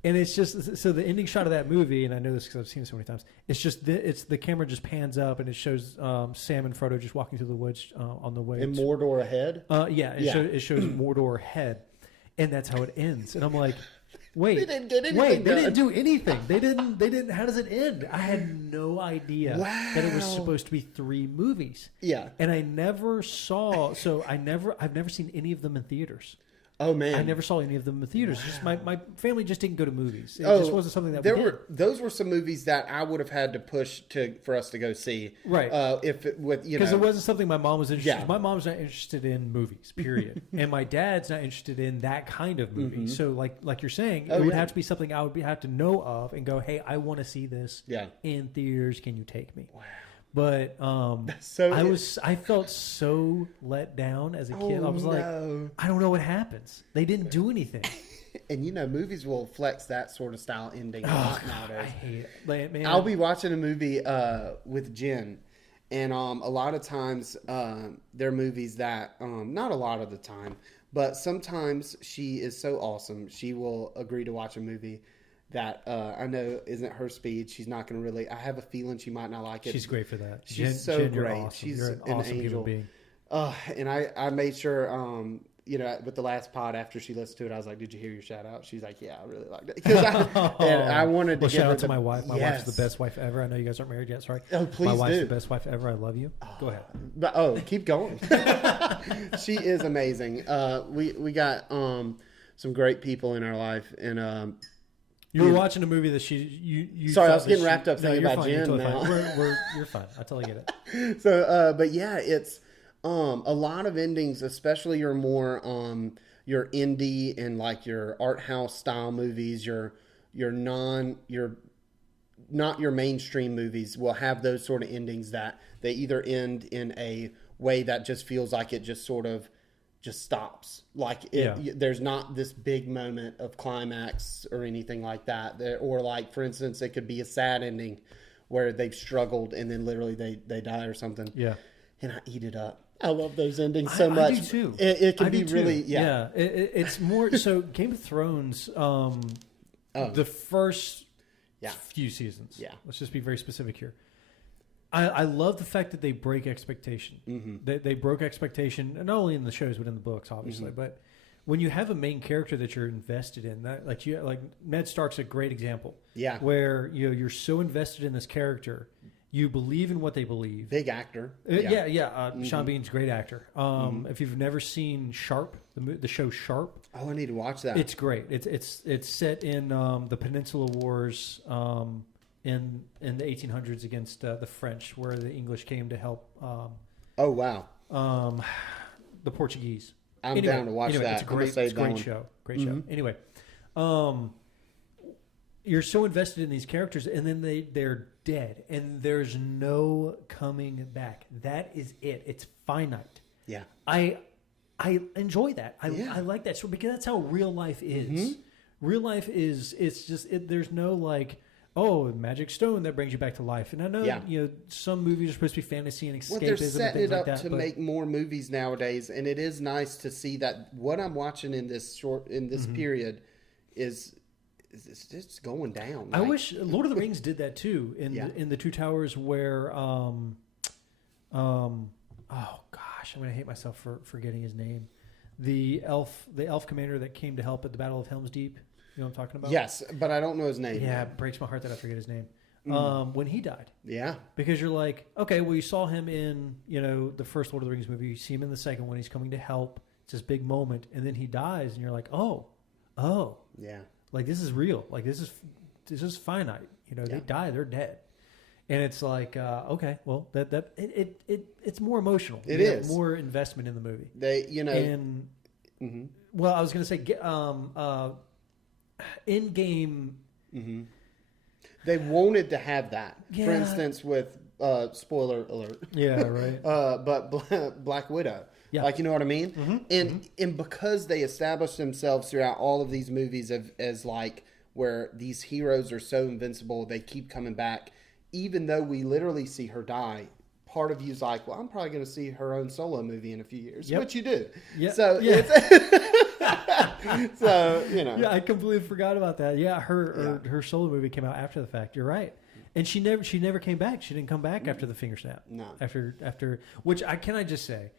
and it's just... So the ending shot of that movie, and I know this because I've seen it so many times, it's just... the camera just pans up, and it shows Sam and Frodo just walking through the woods on the way. And Mordor ahead? It shows Mordor ahead. And that's how it ends. And I'm like... Wait, they didn't get anything they didn't do anything. They didn't. How does it end? I had no idea that it was supposed to be 3 movies. Yeah. And I never saw, I've never seen any of them in theaters. Oh man, I never saw any of them in theaters. Just my family just didn't go to movies. It just wasn't something that we did. Those were some movies that I would have had to push for us to go see. Right. Because it wasn't something my mom was interested. Yeah. My mom's not interested in movies. Period. And my dad's not interested in that kind of movie. Mm-hmm. So like you're saying, it would have to be something I would have to know of and go, hey, I want to see this in theaters. Can you take me? Wow. But I felt so let down as a kid. I was like, I don't know what happens. They didn't do anything. And movies will flex that sort of style ending a lot nowadays. I hate it. Man, I'll be watching a movie with Jen, and a lot of times they're movies that not a lot of the time, but sometimes she is so awesome she will agree to watch a movie that I know isn't her speed. She's not going to really... I have a feeling she might not like it. She's great for that. She's so great. Awesome. She's you're an awesome human being. And I made sure, with the last pod after she listened to it, I was like, "Did you hear your shout out?" She's like, "Yeah, I really liked it." And I wanted to shout out to my wife. My wife's the best wife ever. I know you guys aren't married yet. Sorry. Oh, please do. My wife's the best wife ever. I love you. Go ahead. Keep going. She is amazing. We got some great people in our life, and you were watching a movie that you sorry, I was getting wrapped up thinking about Jen. You're totally fine. You're fine. I totally get it. So, but yeah, it's a lot of endings, especially your more your indie and like your art house style movies, your not your mainstream movies will have those sort of endings that they either end in a way that just feels like it just sort of just stops. Like there's not this big moment of climax or anything like that. Or like, for instance, it could be a sad ending where they've struggled and then literally they die or something. Yeah. And I eat it up. I love those endings so much. I do too. It can be really, it's more, so Game of Thrones, the first few seasons. Yeah. Let's just be very specific here. I love the fact that they break expectation. Mm-hmm. They broke expectation, not only in the shows but in the books, obviously. Mm-hmm. But when you have a main character that you're invested in, that like Ned Stark's a great example. Yeah, where you're so invested in this character, you believe in what they believe. Big actor. Sean Bean's a great actor. If you've never seen Sharp, the show Sharp, I need to watch that. It's great. It's set in the Peninsula Wars. In the 1800s against the French, where the English came to help. The Portuguese. I'm down to watch that. It's a great show. Great show. Anyway, you're so invested in these characters, and then they're dead, and there's no coming back. That is it. It's finite. Yeah. I enjoy that. I like that story because that's how real life is. Mm-hmm. Real life is there's no like, oh, magic stone that brings you back to life. And I know some movies are supposed to be fantasy and escapism. Well, they're setting and things it up like that, to make more movies nowadays, and it is nice to see that what I'm watching in this period is it's going down. I wish Lord of the Rings did that too in the Two Towers where oh gosh, I'm gonna hate myself for forgetting his name. The elf commander that came to help at the Battle of Helm's Deep. You know what I'm talking about? Yes, but I don't know his name. Yeah, it breaks my heart that I forget his name. When he died. Yeah. Because you're like, okay, well, you saw him in, the first Lord of the Rings movie. You see him in the second one. He's coming to help. It's this big moment. And then he dies, and you're like, oh. Yeah. Like, this is real. Like, this is finite. They die. They're dead. And it's like, okay, well, it's more emotional. It is. More investment in the movie. And, well, I was going to say, in-game... Mm-hmm. They wanted to have that. Yeah. For instance, with spoiler alert. Yeah, right. But Black Widow. Yeah. Like, you know what I mean? Mm-hmm. And because they established themselves throughout all of these movies as like where these heroes are so invincible, they keep coming back, even though we literally see her die. Part of you's like, well, I'm probably going to see her own solo movie in a few years, which you do. Yeah. So Yeah, I completely forgot about that. Yeah, her solo movie came out after the fact. You're right, and she never came back. She didn't come back after the finger snap. No. After which can I just say,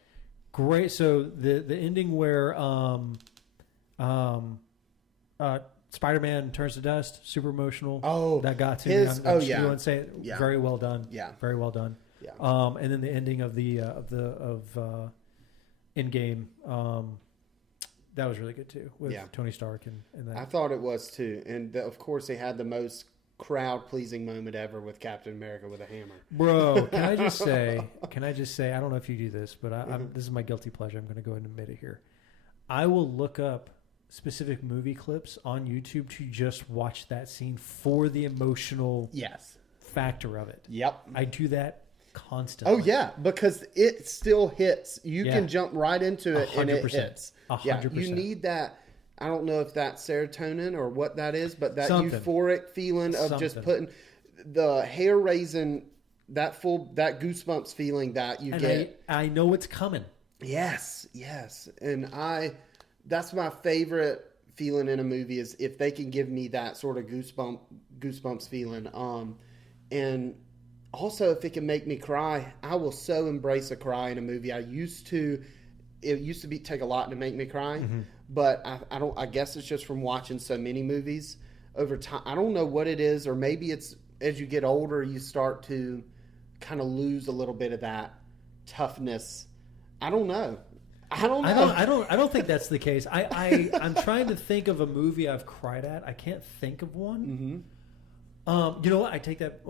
great. So the ending where Spider-Man turns to dust, super emotional. Oh, that got to me. You want to say it? Yeah. Very well done. Yeah, very well done. Yeah. And then the ending of Endgame. That was really good too with Tony Stark and that. I thought it was too, and of course they had the most crowd-pleasing moment ever with Captain America with a hammer. Bro, can I just say? I don't know if you do this, but this is my guilty pleasure. I'm going to go ahead and admit it here. I will look up specific movie clips on YouTube to just watch that scene for the emotional factor of it. Yep, I do that constantly. Oh yeah, because it still hits. You can jump right into it 100%. And it hits. 100%. Yeah, you need that. I don't know if that's serotonin or what that is, but that euphoric feeling of just putting the hair raising, that goosebumps feeling that you get. I know it's coming. Yes, and that's my favorite feeling in a movie is if they can give me that sort of goosebumps feeling. And also, if it can make me cry, I will so embrace a cry in a movie. It used to take a lot to make me cry, but I don't. I guess it's just from watching so many movies over time. I don't know what it is, or maybe it's as you get older, you start to kind of lose a little bit of that toughness. I don't know. I don't think that's the case. I'm trying to think of a movie I've cried at. I can't think of one. You know what? I take that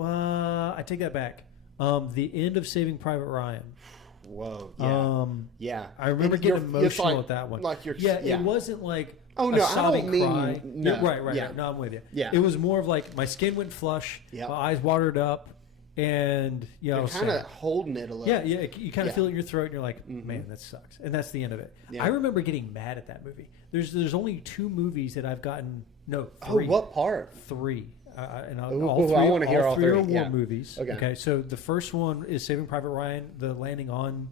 back. The end of Saving Private Ryan. Whoa. Yeah. I remember getting emotional at that one. It wasn't like a sobbing cry. No. Right. Yeah. No, I'm with you. Yeah. It was more of like my skin went flush, my eyes watered up, and you're kind of holding it a little. Yeah. You kind of feel it in your throat, and you're like, man, that sucks. And that's the end of it. Yeah. I remember getting mad at that movie. There's only 2 movies that I've gotten. No, 3. Oh, what part? 3. And I want to hear all 3 are war movies. Okay. So the first one is Saving Private Ryan, the landing on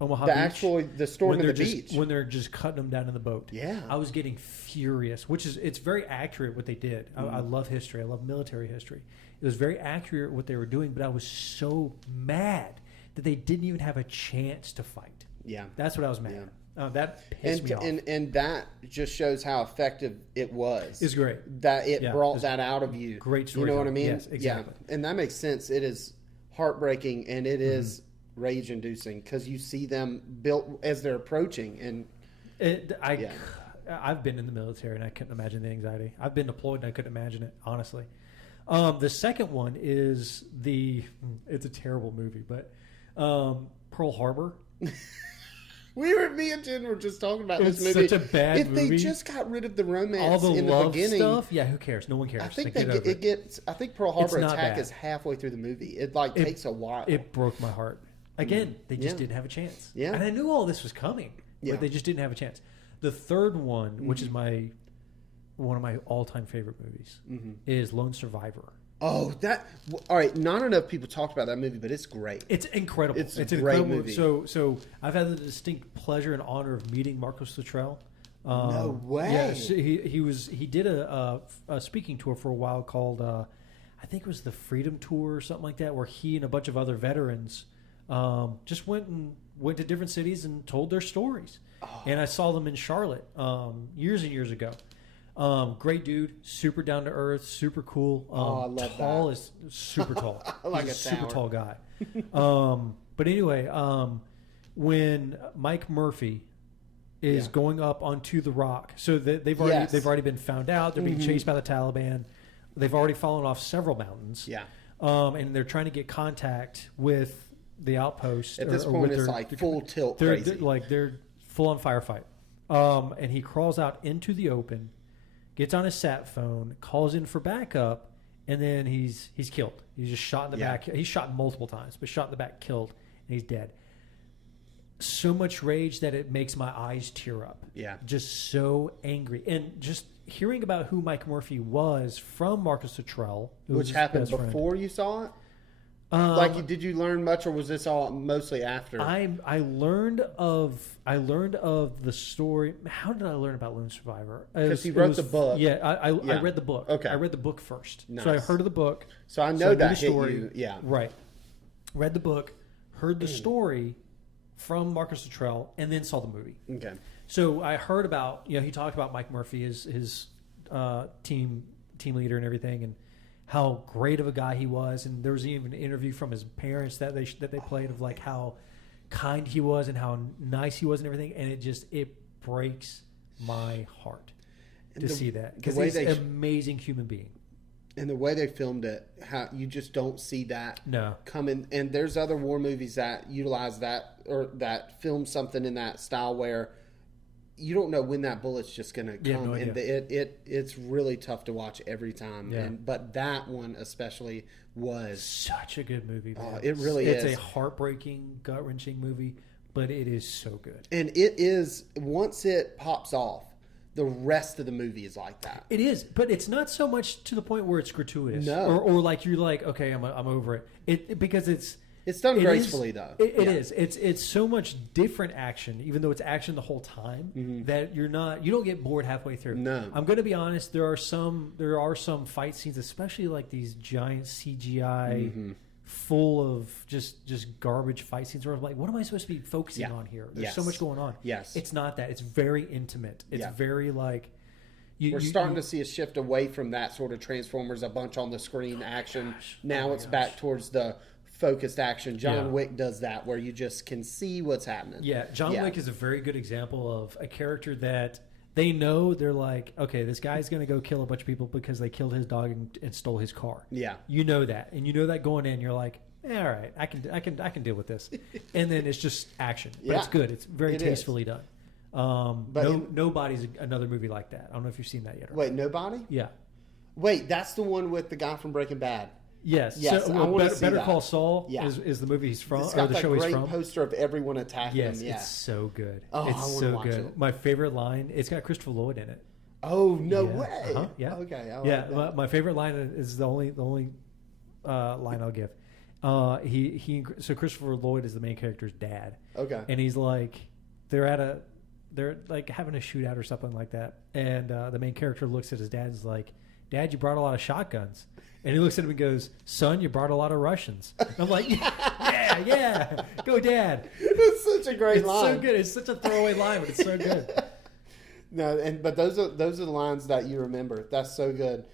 Omaha Beach. The storm in the beach. When they're just cutting them down in the boat. Yeah. I was getting furious, it's very accurate what they did. I love history. I love military history. It was very accurate what they were doing, but I was so mad that they didn't even have a chance to fight. Yeah. That's what I was mad at. That pissed me off. And that just shows how effective it was. It's great. That it brought that out of you. Great story. You know what I mean? Yes, exactly. Yeah. And that makes sense. It is heartbreaking and it is rage-inducing because you see them built as they're approaching. And I've been in the military and I couldn't imagine the anxiety. I've been deployed and I couldn't imagine it, honestly. The second one is it's a terrible movie, but Pearl Harbor. Me and Jen were just talking about this movie. It's such a bad movie. If they just got rid of the romance all the in love the beginning, stuff, yeah, who cares? No one cares. I think it gets. I think Pearl Harbor Attack bad. is halfway through the movie. It takes a while. It broke my heart. Again, they just didn't have a chance. Yeah, and I knew all this was coming, but they just didn't have a chance. The third one, which is one of my all-time favorite movies, is Lone Survivor. Oh, all right. Not enough people talked about that movie, but it's great. It's incredible. It's a great movie. So I've had the distinct pleasure and honor of meeting Marcus Luttrell. No way. Yeah, so he did a speaking tour for a while called I think it was the Freedom Tour or something like that, where he and a bunch of other veterans just went to different cities and told their stories. Oh. And I saw them in Charlotte years and years ago. Great dude, super down to earth, super cool. I love tall that. is super tall. Like He's a super tower. tall guy. But anyway, when Mike Murphy is going up onto the rock, so they've already been found out. They're being chased by the Taliban. They've already fallen off several mountains. Yeah. And they're trying to get contact with the outpost. At this point, it's like full tilt crazy. They're full on firefight. And he crawls out into the open, gets on his sat phone, calls in for backup, and then he's killed. He's just shot in the back. He's shot multiple times, but shot in the back, killed, and he's dead. So much rage that it makes my eyes tear up. Yeah. Just so angry. And just hearing about who Mike Murphy was from Marcus Luttrell, which happened before you saw it? Did you learn much, or was this all mostly after? I learned of the story. How did I learn about Lone Survivor? Because he wrote the book. Yeah, I read the book. Okay, I read the book first. Nice. So I heard of the book. So I know that hit story. You. Yeah, right. Read the book, heard the story from Marcus Luttrell, and then saw the movie. Okay. So I heard about he talked about Mike Murphy, his team leader and everything, and how great of a guy he was. And there was even an interview from his parents that they played of like how kind he was and how nice he was and everything. And it breaks my heart to see that, because he's an amazing human being. And the way they filmed it, how you just don't see that coming. And there's other war movies that utilize that, or that film something in that style where you don't know when that bullet's just going to come. No and it's really tough to watch every time. Yeah. But that one especially was such a good movie. Man. It really is. It's a heartbreaking, gut-wrenching movie, but it is so good. And it is, once it pops off, the rest of the movie is like that. It is, but it's not so much to the point where it's gratuitous. No. Or like you're like, okay, I'm over it. Because it's done gracefully though. It is. It's so much different action, even though it's action the whole time, that you don't get bored halfway through. No. I'm going to be honest. There are some fight scenes, especially like these giant CGI. Full of just garbage fight scenes where I'm like, what am I supposed to be focusing on here? There's so much going on. Yes. It's not that. It's very intimate. It's very like... We're starting to see a shift away from that sort of Transformers, a bunch on the screen action. Now it's back towards the focused action. John Wick does that, where you just can see what's happening. Yeah, John Wick is a very good example of a character that... They know, they're like, okay, this guy's going to go kill a bunch of people because they killed his dog and stole his car. Yeah. You know that. And you know that going in, you're like, all right, I can deal with this. And then it's just action. But it's good. It's very tastefully done. Nobody's another movie like that. I don't know if you've seen that yet. Wait, Nobody? Yeah. Wait, that's the one with the guy from Breaking Bad. Yes. So, Better Call Saul is the movie he's from, or the show he's from. It's got that great poster of everyone attacking him. Yes, it's so good. Oh, it's so good. It. My favorite line, it's got Christopher Lloyd in it. Oh, no way. Yeah. Okay. Yeah, my favorite line is the only line I'll give. So Christopher Lloyd is the main character's dad. Okay. And he's like, they're like having a shootout or something like that. And the main character looks at his dad and is like, Dad, you brought a lot of shotguns. And he looks at him and goes, Son, you brought a lot of Russians. And I'm like, yeah, go Dad. It's such a great line. It's so good. It's such a throwaway line, but it's so good. No, but those are the lines that you remember. That's so good.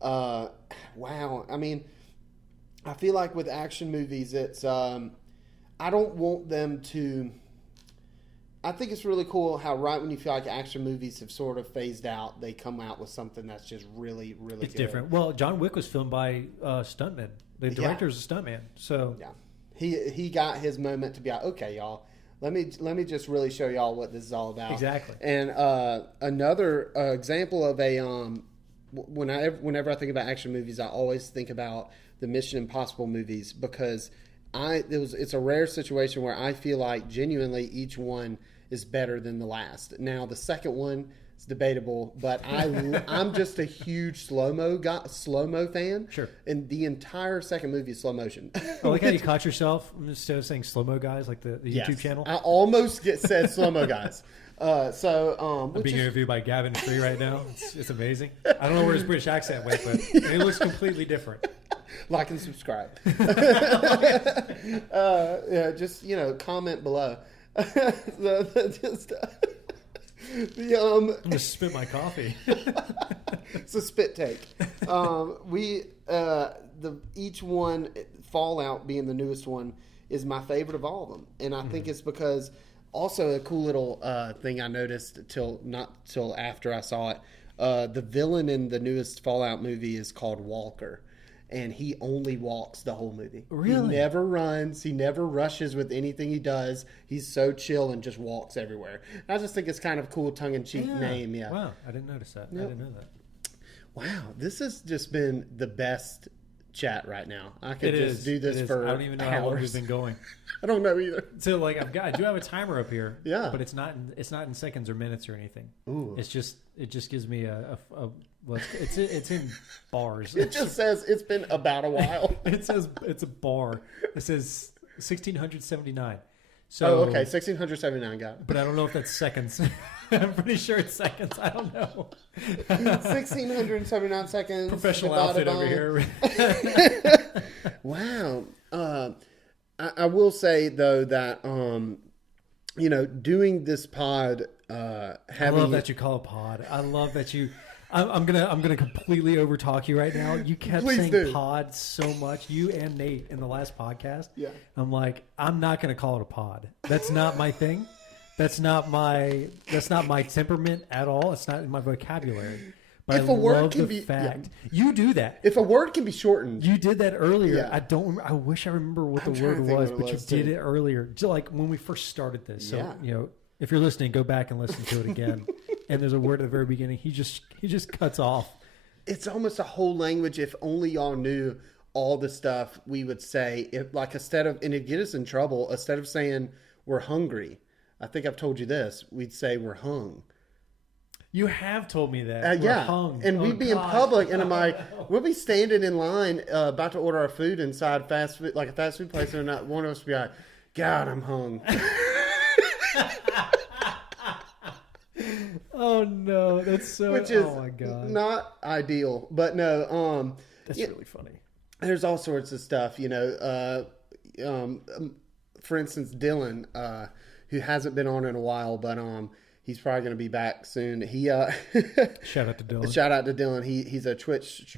Wow. I mean, I feel like with action movies, it's I don't want them to. I think it's really cool how right when you feel like action movies have sort of phased out, they come out with something that's just really, really it's good. Different. Well, John Wick was filmed by stuntmen. The director is a stuntman. So yeah, he got his moment to be like, okay, y'all, let me just really show y'all what this is all about. Exactly. And another example of a whenever I think about action movies, I always think about the Mission Impossible movies, because it's a rare situation where I feel like genuinely each one is better than the last. Now the second one is debatable, but I'm just a huge slow-mo fan. Sure. And the entire second movie is slow motion. I like how you caught yourself instead of saying slow-mo guys, like the YouTube channel. I almost said slow-mo guys. I'm being interviewed by Gavin Free right now. It's amazing. I don't know where his British accent went, but it looks completely different. Like and subscribe. Just comment below. I'm gonna spit my coffee. It's a spit take. Each one, Fallout being the newest one, is my favorite of all of them, and I think it's because. Also, a cool little thing I noticed not till after I saw it. The villain in the newest Fallout movie is called Walker, and he only walks the whole movie. Really? He never runs. He never rushes with anything he does. He's so chill and just walks everywhere. And I just think it's kind of cool, tongue-in-cheek name. Yeah. Wow, I didn't notice that. Yep. I didn't know that. Wow, this has just been the best chat right now. I could do this for I don't even know how long we've been going. I don't know either. So I do have a timer up here. Yeah, but it's not in seconds or minutes or anything. Ooh. It just gives me it's in bars. It just says it's been about a while. It says it's a bar. It says 1679. So, okay, 1679, got it. But I don't know if that's seconds. I'm pretty sure it's seconds. I don't know. 1679 seconds. Professional outfit over here. Wow. I will say though that doing this pod, I love that you call it pod. I love that you. I'm gonna completely overtalk you right now. You kept saying pod so much, you and Nate, in the last podcast. Yeah. I'm like, I'm not gonna call it a pod. That's not my thing. That's not my temperament at all. It's not in my vocabulary. But if a word can be, you do that. If a word can be shortened, you did that earlier. Yeah. I wish I remember what the word was, but you did it earlier. Just like when we first started this. So if you're listening, go back and listen to it again. And there's a word at the very beginning. He just cuts off. It's almost a whole language. If only y'all knew all the stuff we would say. Instead of, and it'd get us in trouble. Instead of saying we're hungry, I think I've told you this. We'd say we're hung. You have told me that. We're hung. And we'd be in public, and I'm like, we'll be standing in line about to order our food inside fast food, like a fast food place, and one of us would be like, God, I'm hung. Oh no, that's so. Which is oh my God, not ideal, but no. That's really funny. There's all sorts of stuff, for instance, Dylan, who hasn't been on in a while, but he's probably going to be back soon. He shout out to Dylan. Shout out to Dylan. He's a Twitch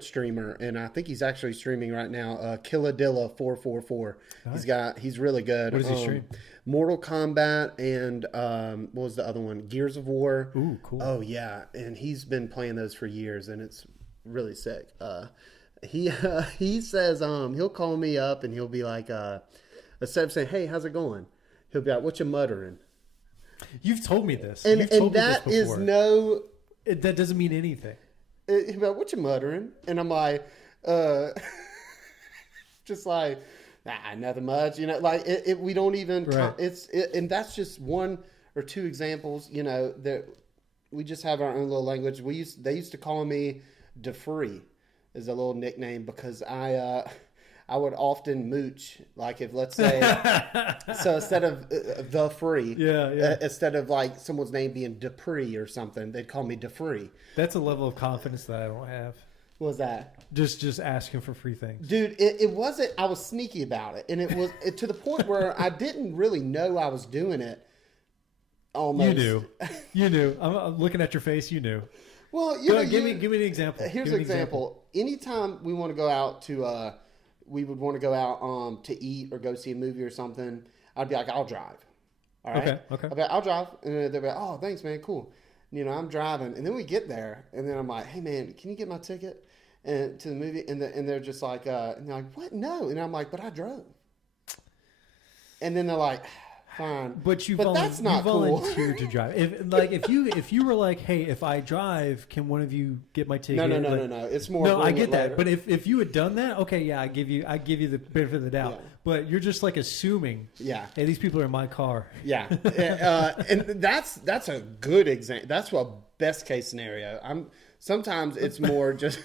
streamer, and I think he's actually streaming right now. Killadilla 444. Nice. He's really good. What does he stream? Mortal Kombat and what was the other one? Gears of War. Ooh, cool. Oh yeah, and he's been playing those for years, and it's really sick. He says he'll call me up and he'll be like, instead of saying, "Hey, how's it going?" He'll be like, "What you muttering?" You've told me this. And that is no... that doesn't mean anything. He'll be like, "What you muttering?" And I'm like, just like, nah, nothing much. Like we don't even... Right. And that's just one or two examples, that we just have our own little language. They used to call me DeFree as a little nickname because I would often mooch, like if let's say, so instead of the free, instead of like someone's name being Dupree or something, they'd call me DeFree. That's a level of confidence that I don't have. What was that? Just asking for free things, dude. It wasn't. I was sneaky about it, and it was to the point where I didn't really know I was doing it. Almost, you knew. I'm looking at your face. You knew. Well, give me an example. Here's an example. Anytime we want to go out to, we would want to go out to eat or go see a movie or something, I'd be like, I'll drive. All right? Okay. I'd be like, I'll drive. And they'd be like, oh, thanks, man. Cool. I'm driving. And then we get there. And then I'm like, hey, man, can you get my ticket to the movie? And they're just like, and they're like, what? No. And I'm like, but I drove. And then they're like, fine. But that's not cool. volunteered to drive. If you were like, hey, if I drive, can one of you get my ticket? No. It's more. No, I get that. But if you had done that, okay, yeah, I give you the benefit of the doubt. Yeah. But you're just like assuming. Yeah. Hey, these people are in my car. Yeah. And that's a good example. That's a best case scenario. Sometimes it's more just.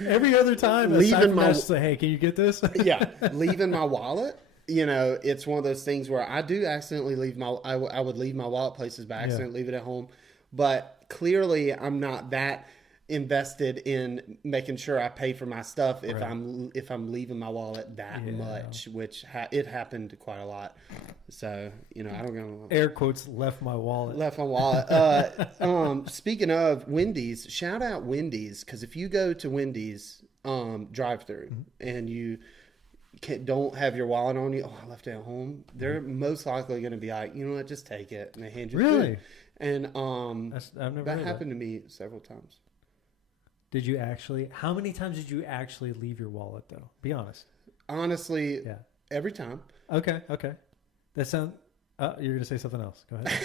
Every other time, leaving my say, hey, can you get this? Yeah, leaving my wallet. It's one of those things where I do accidentally leave I would leave my wallet places by accident, leave it at home. But clearly, I'm not that invested in making sure I pay for my stuff if I'm leaving my wallet that much, which it happened quite a lot. So I don't go air quotes left my wallet. Speaking of Wendy's, shout out Wendy's, because if you go to Wendy's drive-through and you don't have your wallet on you, I left it at home, they're most likely going to be like, you know what, just take it, and they hand you food. And I've never that happened to me several times. Did you actually? How many times did you actually leave your wallet, though? Be honest. Honestly, every time. Okay. That sounds. You're going to say something else. Go ahead.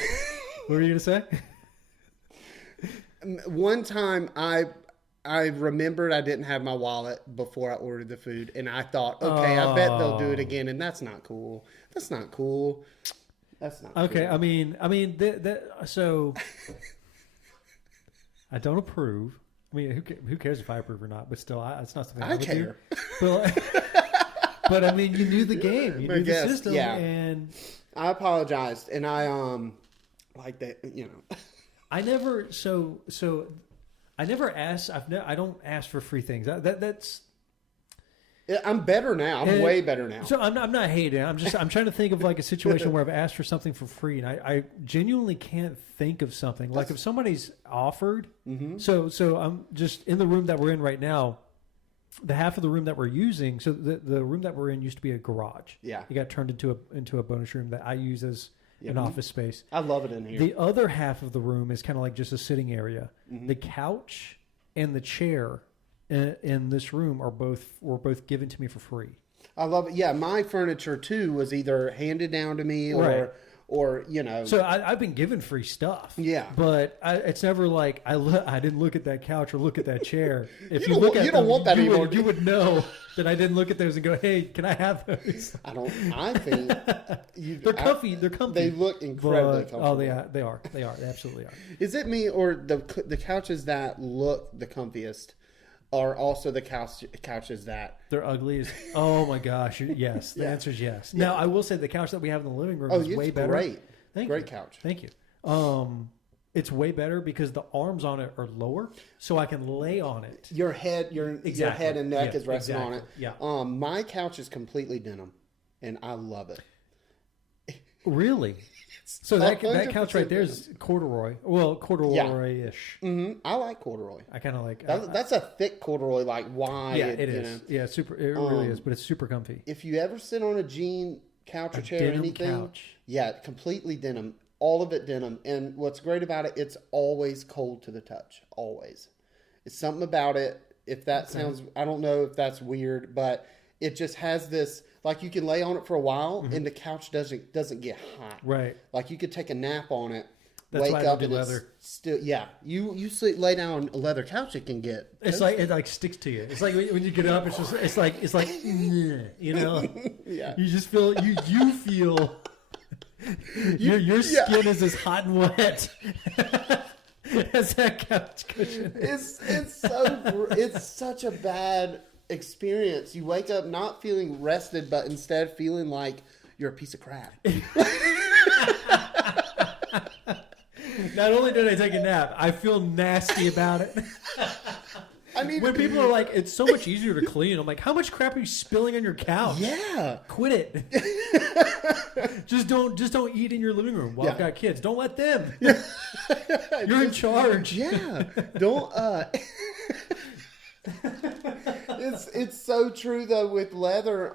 What were you going to say? One time, I remembered I didn't have my wallet before I ordered the food, and I thought, okay, I bet they'll do it again, and that's not cool. That's not cool. Okay, cool. I mean, so I don't approve. I mean, who cares if I approve or not? But still, it's not something I would care. Do. But I mean, you knew the game, you knew the system, and I apologized, and I like that, I never I never ask. I don't ask for free things. That's. I'm better now. I'm way better now. So I'm not hating. I'm trying to think of like a situation where I've asked for something for free, and I genuinely can't think of something. Like if somebody's offered. Mm-hmm. So I'm just in the room that we're in right now. The half of the room that we're using. So the room that we're in used to be a garage. Yeah. It got turned into a bonus room that I use as an office space. I love it in here. The other half of the room is kind of like just a sitting area. Mm-hmm. The couch and the chair in this room were both given to me for free. I love it. Yeah, my furniture too was either handed down to me or So I've been given free stuff. Yeah, but it's never like I didn't look at that couch or look at that chair. If you don't want that anymore. You would know that I didn't look at those and go, "Hey, can I have those?" I think they're comfy. They're comfy. They look incredibly comfortable. Oh, they are. They absolutely are. Is it me or the couches that look the comfiest are also the couches that they're ugliest? Oh my gosh! Yes, the answer is yes. Yeah. Now I will say the couch that we have in the living room is way better. Great, great couch. Thank you. It's way better because the arms on it are lower, so I can lay on it. Your head and neck is resting on it. Yeah. My couch is completely denim, and I love it. Really? So that couch right there is corduroy. Well, corduroy-ish. Yeah. Mm-hmm. I like corduroy. I kind of like that's a thick corduroy, like wide. Yeah, it is. Yeah, super. It really is, but it's super comfy. If you ever sit on a jean couch or chair or anything, couch. Yeah, completely denim, all of it denim. And what's great about it, it's always cold to the touch. Always, it's something about it. If that sounds, I don't know if that's weird, but it just has this. Like you can lay on it for a while, and the couch doesn't get hot. Right. Like you could take a nap on it, That's wake why up, I do and leather. it's still You lay down on a leather couch, it can get. It's like it sticks to you. It's like when you get up, it's like you know. Yeah. You just feel you feel your skin is as hot and wet as that couch cushion. It's such a bad experience. You wake up not feeling rested, but instead feeling like you're a piece of crap. Not only did I take a nap, I feel nasty about it. I mean, when people are like, it's so much easier to clean, I'm like, how much crap are you spilling on your couch? Yeah. Quit it. Just don't eat in your living room while I've got kids. Don't let them. You're in charge. Yeah. Don't It's so true though with leather.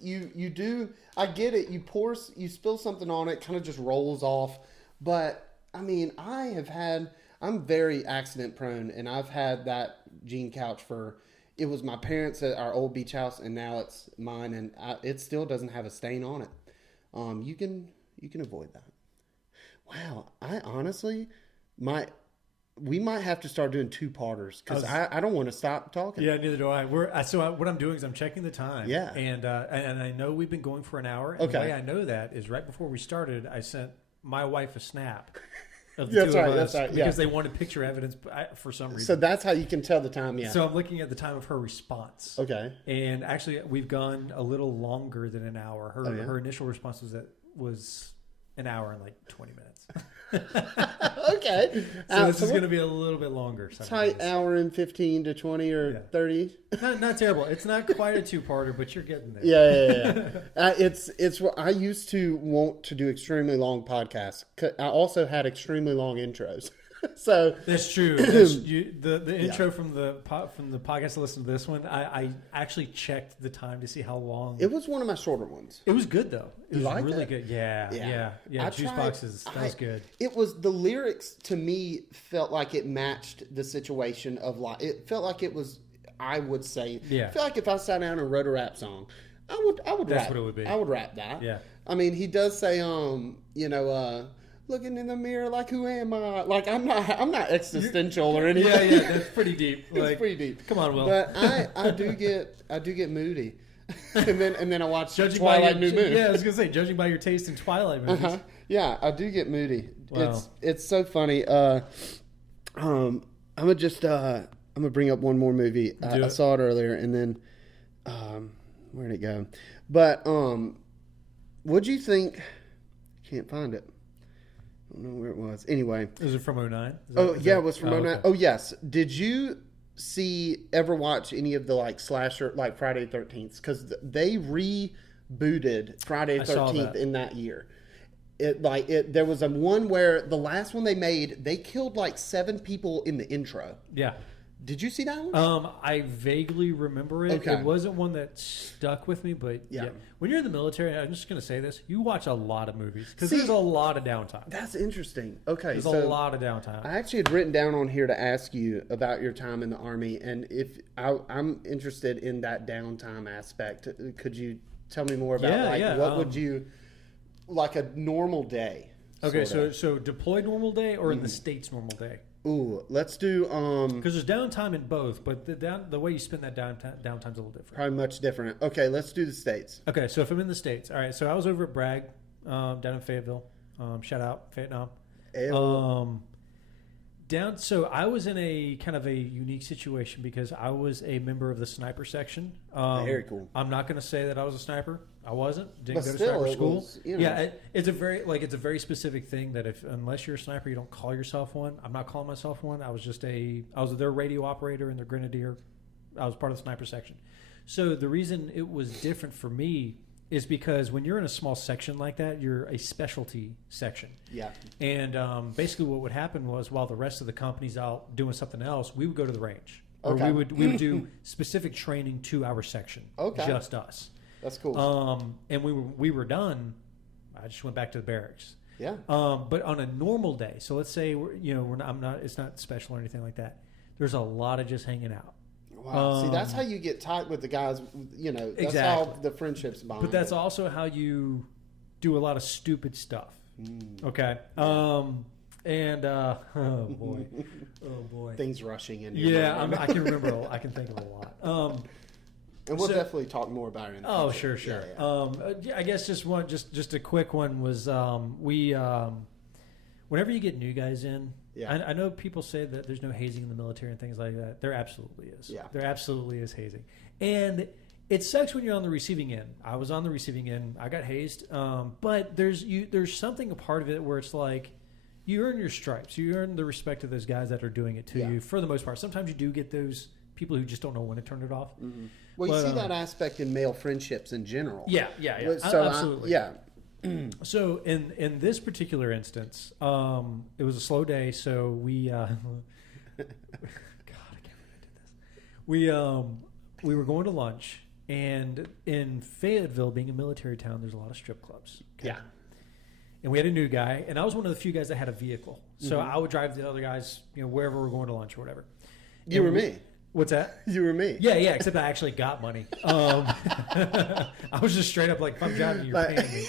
You do. I get it. You spill something on it, kind of just rolls off. But I mean, I'm very accident prone, and I've had that jean couch it was my parents at our old beach house, and now it's mine, and it still doesn't have a stain on it. you can avoid that. Wow, I honestly we might have to start doing 2-parters because I don't want to stop talking. Yeah, neither do I. What I'm doing is I'm checking the time. Yeah, and I know we've been going for an hour. And the way I know that is right before we started, I sent my wife a snap of the two of us because they wanted picture evidence for some reason. So that's how you can tell the time. Yeah. So I'm looking at the time of her response. Okay. And actually, we've gone a little longer than an hour. Her initial response was an hour and like 20 minutes. Okay. So this is going to be a little bit longer. Tight hour and 15 to 20 or 30. Not terrible. It's not quite a 2-parter, but you're getting there. Yeah. It's what I used to want to do extremely long podcasts. I also had extremely long intros. So that's true. The intro from the podcast to listen to this one, I actually checked the time to see how long. It was one of my shorter ones. It was good though. It was really good. Yeah. Juice boxes. That was good. It was the lyrics to me felt like it matched the situation of life. It felt like it was. I would say. Yeah. I feel like if I sat down and wrote a rap song, I would. That's rap. What it would be. I would rap that. Yeah. I mean, he does say, looking in the mirror like who am I? Like I'm not existential or anything. Yeah, that's pretty deep. It's pretty deep. Come on, Will. But I do get moody. and then I watch Twilight New Moon. Yeah, I was gonna say, judging by your taste in Twilight movies. Uh-huh. Yeah, I do get moody. Wow. It's so funny. I'm gonna bring up one more movie. I saw it earlier and then where'd it go? But what'd you think? Can't find it. I don't know where it was. Anyway. Is it from 2009? It was from 2009. Okay. Oh, yes. Did you ever watch any of the like slasher, like Friday the 13th? Because they rebooted Friday the 13th in that year. There was a one where the last one they made, they killed like 7 people in the intro. Yeah. Did you see that one? I vaguely remember it. Okay. It wasn't one that stuck with me, but yeah. When you're in the military, I'm just going to say this: you watch a lot of movies because there's a lot of downtime. That's interesting. Okay, there's a lot of downtime. I actually had written down on here to ask you about your time in the Army, and if I'm interested in that downtime aspect, could you tell me more about what would you like a normal day? Okay, so deployed normal day or in the States normal day? Ooh, let's do because there's downtime in both, but the way you spend that downtime's a little different. Probably much different. Okay, let's do the States. Okay, so if I'm in the States, all right. So I was over at Bragg, down in Fayetteville. Shout out Vietnam. So I was in a kind of a unique situation because I was a member of the sniper section. Very cool. I'm not going to say that I was a sniper. I wasn't. Didn't go to sniper school. Yeah, it's a very specific thing that unless you're a sniper, you don't call yourself one. I'm not calling myself one. I was their radio operator and their grenadier. I was part of the sniper section. So the reason it was different for me is because when you're in a small section like that, you're a specialty section. Yeah. And basically what would happen was while the rest of the company's out doing something else, we would go to the range. Okay. Or we would do specific training to our section. Okay. Just us. That's cool. And we were done. I just went back to the barracks. Yeah. But on a normal day, so let's say it's not special or anything like that. There's a lot of just hanging out. Wow. See, that's how you get tight with the guys. That's how the friendships bond. But that's also how you do a lot of stupid stuff. Okay. And oh boy, things rushing in. I can remember. I can think of a lot. And we'll definitely talk more about it. Sure. Yeah. I guess just a quick one was whenever you get new guys in. Yeah. I know people say that there's no hazing in the military and things like that. There absolutely is. Yeah. There absolutely is hazing, and it sucks when you're on the receiving end. I was on the receiving end. I got hazed, but there's something a part of it where it's like you earn your stripes. You earn the respect of those guys that are doing it to you for the most part. Sometimes you do get those people who just don't know when to turn it off. Mm-hmm. Well, you see that aspect in male friendships in general. Yeah. So absolutely. So in this particular instance, it was a slow day. So we, God, I can't believe I did this. We were going to lunch, and in Fayetteville, being a military town, there's a lot of strip clubs. Okay? Yeah. And we had a new guy, and I was one of the few guys that had a vehicle. So I would drive the other guys, wherever we're going to lunch or whatever. You were me. What's that? You were me. Yeah, except I actually got money. I was just straight up like, if I'm driving you, you're paying me.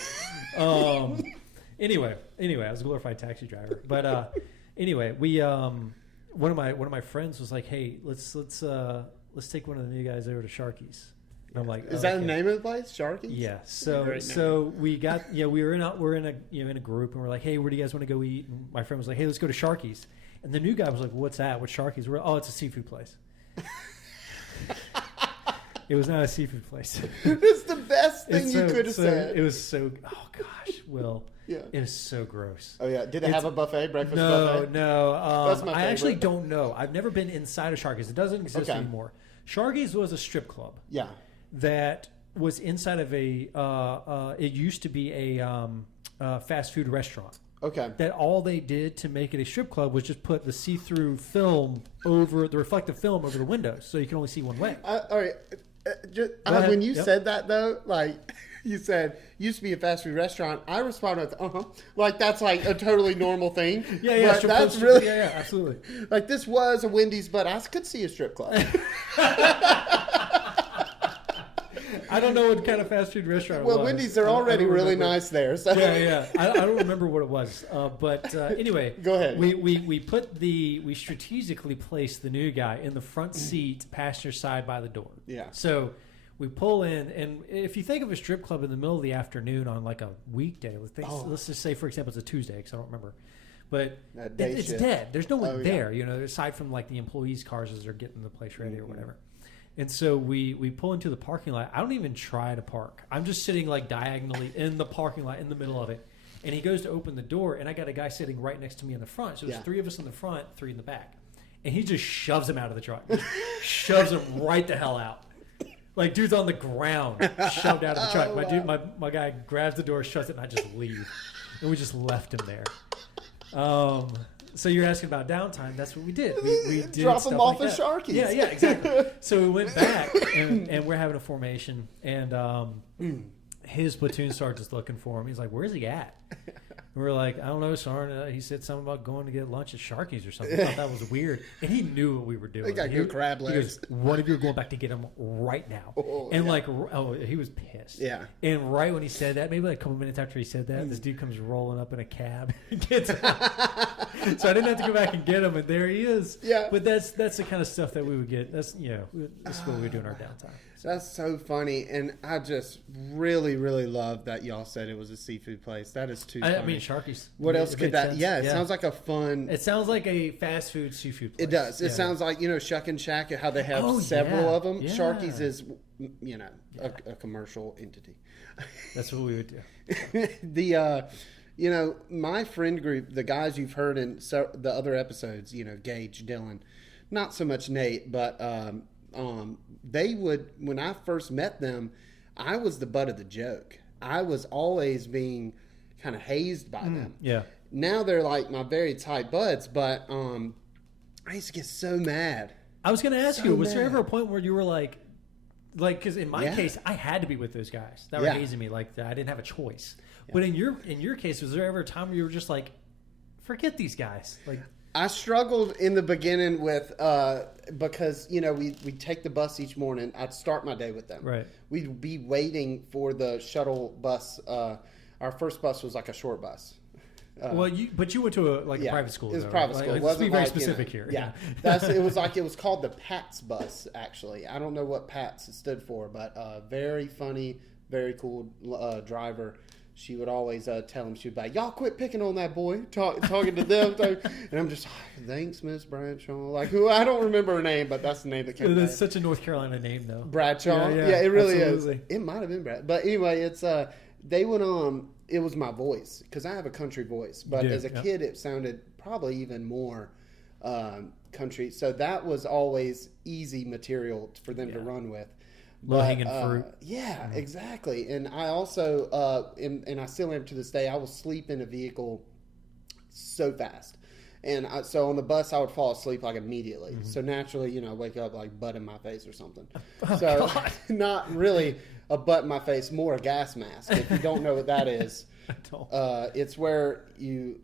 Anyway, I was a glorified taxi driver. But anyway, we one of my friends was like, "Hey, let's take one of the new guys over to Sharky's." And I'm like, "Is that the name of the place, Sharky's?" Yeah. So we got we're in a group, and we're like, "Hey, where do you guys want to go eat?" And my friend was like, "Hey, let's go to Sharky's." And the new guy was like, "What's that? What's Sharky's?" We're like, "Oh, it's a seafood place." It was not a seafood place. It's the best thing you could have said. It was so. Oh gosh, Will. Yeah. It is so gross. Oh yeah. Did they have a buffet, breakfast buffet? No. That's my favorite. I actually don't know. I've never been inside of Sharky's. It doesn't exist anymore. Sharky's was a strip club. Yeah. That was inside of a. It used to be a fast food restaurant. Okay. That all they did to make it a strip club was just put the see-through film over the reflective film over the windows, so you can only see one way. All right. When you said that though, like you said, used to be a fast food restaurant, I responded with like that's like a totally normal thing. Yeah, but that's really absolutely. Like this was a Wendy's, but I could see a strip club. I don't know what kind of fast food restaurant it was. Well, Wendy's, they're already really nice there. So. Yeah. I don't remember what it was. But anyway. Go ahead. We strategically placed the new guy in the front seat, passenger side by the door. Yeah. So we pull in, and if you think of a strip club in the middle of the afternoon on like a weekday, let's just say, for example, it's a Tuesday, because I don't remember. But it's dead. There's no one there, aside from like the employees' cars as they're getting the place ready or whatever. And so we pull into the parking lot. I don't even try to park. I'm just sitting like diagonally in the parking lot in the middle of it. And he goes to open the door, and I got a guy sitting right next to me in the front. So there's three of us in the front, three in the back. And he just shoves him out of the truck. Shoves him right the hell out. Like, dude's on the ground, shoved out of the truck. My guy grabs the door, shuts it, and I just leave. And we just left him there. So you're asking about downtime. That's what we did. We did drop them off like at Sharky's. Yeah, exactly. So we went back, and we're having a formation, and his platoon sergeant's looking for him. He's like, "Where's he at?" And we're like, "I don't know, Sergeant." He said something about going to get lunch at Sharky's or something. I thought that was weird, and he knew what we were doing. They got good crab legs. He goes, "One of you are going back to get him right now." He was pissed. Yeah. And right when he said that, maybe like a couple minutes after he said that, this dude comes rolling up in a cab and gets out. So I didn't have to go back and get him, and there he is. Yeah. But that's the kind of stuff that we would get. That's what we would do in our downtime. That's so funny, and I just really, really love that y'all said it was a seafood place. That is too funny. I mean, Sharky's. What else could that? Sense. Yeah, it sounds like a fun. It sounds like a fast food seafood place. It does. It sounds like Shuck and Shack, how they have several of them. Yeah. Sharky's is, a commercial entity. That's what we would do. My friend group, the guys you've heard in the other episodes, Gage, Dylan, not so much Nate, but they would, when I first met them, I was the butt of the joke. I was always being kind of hazed by them. Yeah. Now they're like my very tight buds, but I used to get so mad. I was going to ask you, was there ever a point where you were like, because in my case, I had to be with those guys that were hazing me. Like, I didn't have a choice. Yeah. But in your case, was there ever a time where you were just like, forget these guys? Like, I struggled in the beginning with because we take the bus each morning. I'd start my day with them. Right. We'd be waiting for the shuttle bus. Our first bus was like a short bus. But you went to a private school. It was a private school. Let's be very specific here. Yeah, it was called the Pats bus. Actually, I don't know what Pats stood for, but very funny, very cool driver. She would always tell him, she'd be like, "Y'all quit picking on that boy," talking to them. And I'm just, "Thanks, Miss Bradshaw." Like, who I don't remember her name, but that's the name that came. That's such a North Carolina name, though. Bradshaw. Yeah, it really absolutely is. It might have been Brad, but anyway, it's they went on. It was my voice because I have a country voice, but as a kid, it sounded probably even more country. So that was always easy material for them to run with. Low-hanging fruit. Yeah, exactly. And I also, and I still am to this day, I will sleep in a vehicle so fast. And so on the bus, I would fall asleep like immediately. Mm-hmm. So naturally, I wake up like butt in my face or something. God. Not really a butt in my face, more a gas mask. If you don't know what that is, I don't. It's where you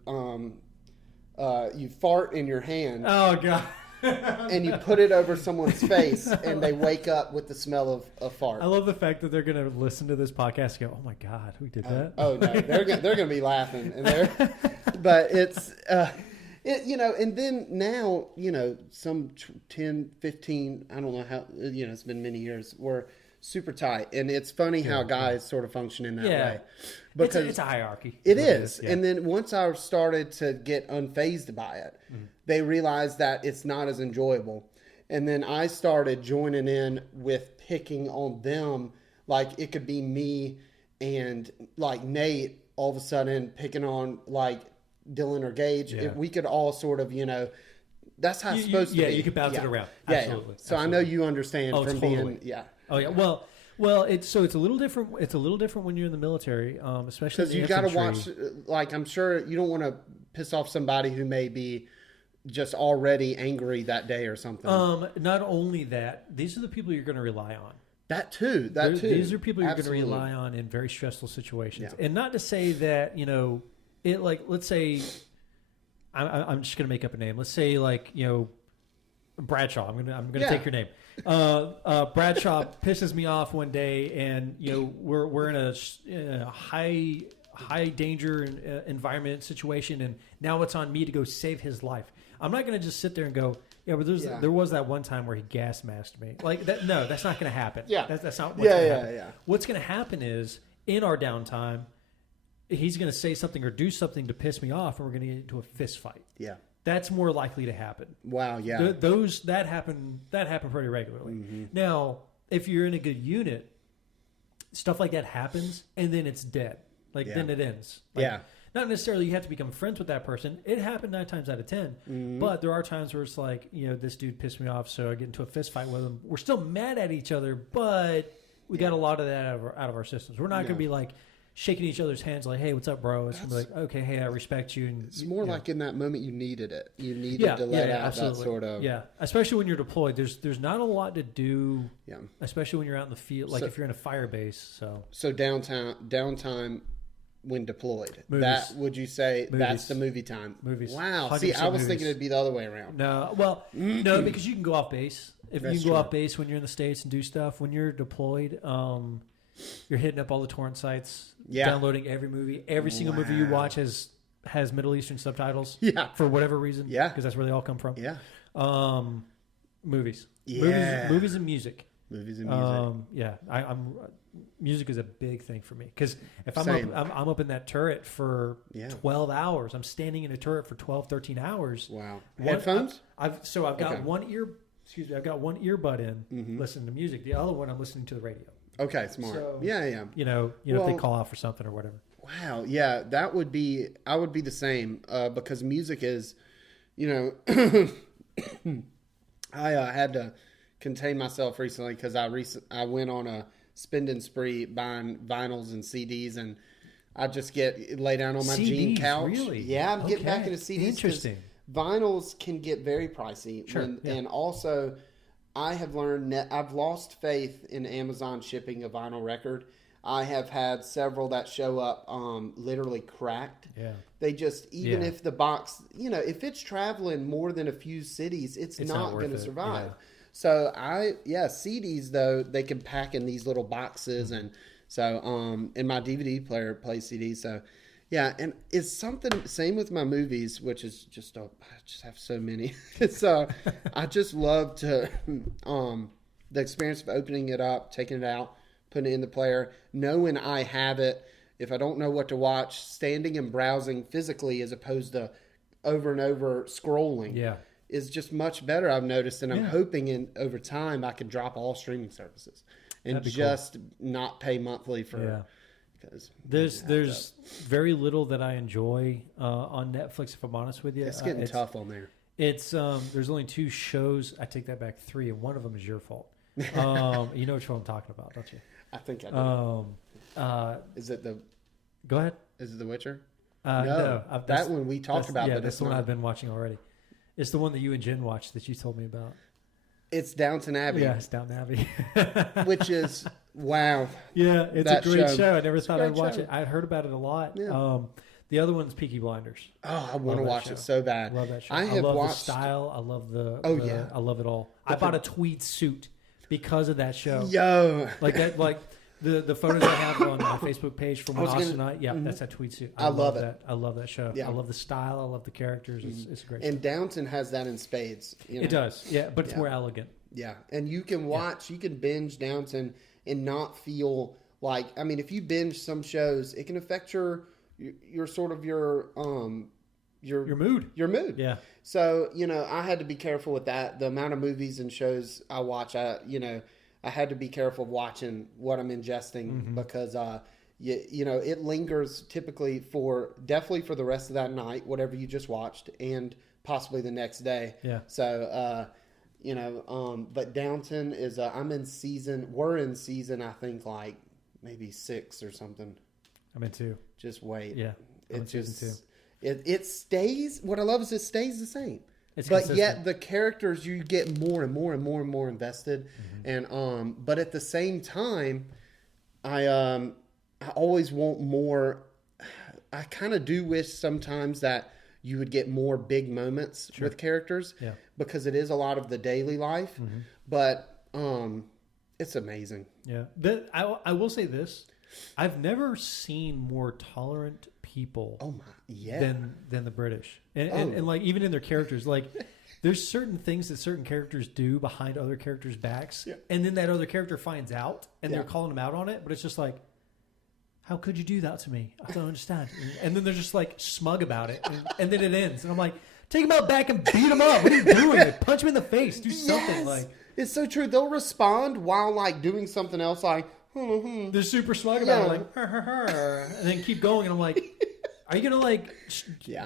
fart in your hand. Oh God. and you put it over someone's face, and they wake up with the smell of a fart. I love the fact that they're going to listen to this podcast and go, "Oh my God, who did that?" Oh no, they're going to be laughing, but it's and then now some 10, 15, I don't know how it's been many years. We're super tight, and it's funny how guys sort of function in that way. Because it's a hierarchy. It is. And then once I started to get unfazed by it, they realized that it's not as enjoyable. And then I started joining in with picking on them. Like it could be me and like Nate all of a sudden picking on like Dylan or Gage. Yeah. We could all sort of, that's how it's supposed to be. Yeah, you can bounce it around. Absolutely. So I know you understand from being, Oh yeah. Well, it's a little different. It's a little different when you're in the military, especially because you got to watch. Like I'm sure you don't want to piss off somebody who may be just already angry that day or something. Not only that, these are the people you're going to rely on. That too. These are people you're going to rely on in very stressful situations, and not to say that it like let's say I'm just going to make up a name. Let's say like Bradshaw. I'm gonna take your name. Bradshaw pisses me off one day, and we're in a high danger environment situation, and now it's on me to go save his life. I'm not gonna just sit there and go, but there was that one time where he gas masked me. Like that. No, that's not gonna happen. Yeah, that's not. What's gonna happen. What's gonna happen is in our downtime, he's gonna say something or do something to piss me off, and we're gonna get into a fist fight. Yeah. That's more likely to happen. Wow, yeah. That happen pretty regularly. Mm-hmm. Now, if you're in a good unit, stuff like that happens, and then it's dead. Then it ends. Not necessarily you have to become friends with that person. It happened 9 times out of 10. Mm-hmm. But there are times where it's like, this dude pissed me off, so I get into a fist fight with him. We're still mad at each other, but we got a lot of that out of our systems. We're not going to be like shaking each other's hands like, hey, what's up, bro? It's like, okay, hey, I respect you. And it's more like in that moment you needed it. You needed to let out absolutely. that sort of... Yeah, especially when you're deployed. There's not a lot to do, yeah. especially when you're out in the field, like if you're in a fire base. So downtime when deployed. Movies. That, would you say, Movies. That's the movie time? Movies. Wow. See, I was thinking it'd be the other way around. No, no, because you can go off base. If you can go off base when you're in the States and do stuff, when you're deployed, you're hitting up all the torrent sites, downloading every movie. Every single movie you watch has Middle Eastern subtitles. Yeah. For whatever reason. Yeah. Because that's where they all come from. Yeah. Movies. Yeah. Movies and music. Movies and music. I'm music is a big thing for me because if I'm up in that turret for 12 hours, I'm standing in a turret for 12, 13 hours. Wow. Headphones? I've got one earbud in listening to music. The other one I'm listening to the radio. Okay, smart. So, yeah. If they call out for something or whatever. Wow, yeah, I would be the same because music is, I had to contain myself recently because I went on a spending spree buying vinyls and CDs, and I just lay down on my jean couch. Really? Yeah, I'm getting back into CDs. Interesting. Vinyls can get very pricey. Sure. And also, I have learned I've lost faith in Amazon shipping a vinyl record. I have had several that show up literally cracked. Yeah. They just, even if the box, if it's traveling more than a few cities, it's not going to survive. Yeah. So CDs though, they can pack in these little boxes. And so, and my DVD player plays CDs. So yeah. And it's something, same with my movies, which is I just have so many. So I just love to, the experience of opening it up, taking it out, putting it in the player, knowing I have it. If I don't know what to watch, standing and browsing physically as opposed to over and over scrolling is just much better, I've noticed. And I'm hoping over time I can drop all streaming services and just not pay monthly for because there's very little that I enjoy on Netflix, if I'm honest with you. It's getting tough on there. It's there's only 2 shows. I take that back, 3, and one of them is your fault. You know which one I'm talking about, don't you? I think I do. Is it the? Go ahead. Is it The Witcher? No, that one we talked about. Yeah, that's the one I've been watching already. It's the one that you and Jen watched that you told me about. It's Downton Abbey. Yeah, it's Downton Abbey. Which is wow. Yeah, it's a great show. I never thought I'd watch it. I'd heard about it a lot. Yeah. The other one's Peaky Blinders. Oh, I want to watch it so bad. Love that show. I love watched the style. I love yeah. I love it all. I bought a tweed suit because of that show. Yo, like that, like the photos I have on my Facebook page from Austin and I. Yeah, that's that tweed suit. I love it. That. I love that show. Yeah. I love the style. I love the characters. It's a great show. And Downton has that in spades. You know? It does. Yeah, but it's more elegant. Yeah, and you can watch, you can binge Downton and not feel like, I mean, if you binge some shows, it can affect your sort of your mood. Your mood. Yeah. So, you know, I had to be careful with that. The amount of movies and shows I watch, I had to be careful of watching what I'm ingesting because, you know, it lingers typically definitely for the rest of that night, whatever you just watched, and possibly the next day. Yeah. So, you know, but Downton is, we're in season, I think, like maybe 6 or something. I'm in 2. Just wait. Yeah. It just, it stays, what I love is it stays the same. It's but consistent. yet the characters, you get more and more and more and more invested. And, but at the same time, I always want more. I kind of do wish sometimes that you would get more big moments with characters because it is a lot of the daily life, but, it's amazing. Yeah. I will say this. I've never seen more tolerant people than the British. And like even in their characters, like there's certain things that certain characters do behind other characters' backs. Yeah. And then that other character finds out and they're calling them out on it. But it's just like, how could you do that to me? I don't understand. And then they're just like smug about it. And then it ends. And I'm like, take him out back and beat him up. What are you doing? Like, punch him in the face. Do something. Like, it's so true. They'll respond while like doing something else. Like, they're super smug about it, like, and then keep going. And I'm like, are you gonna like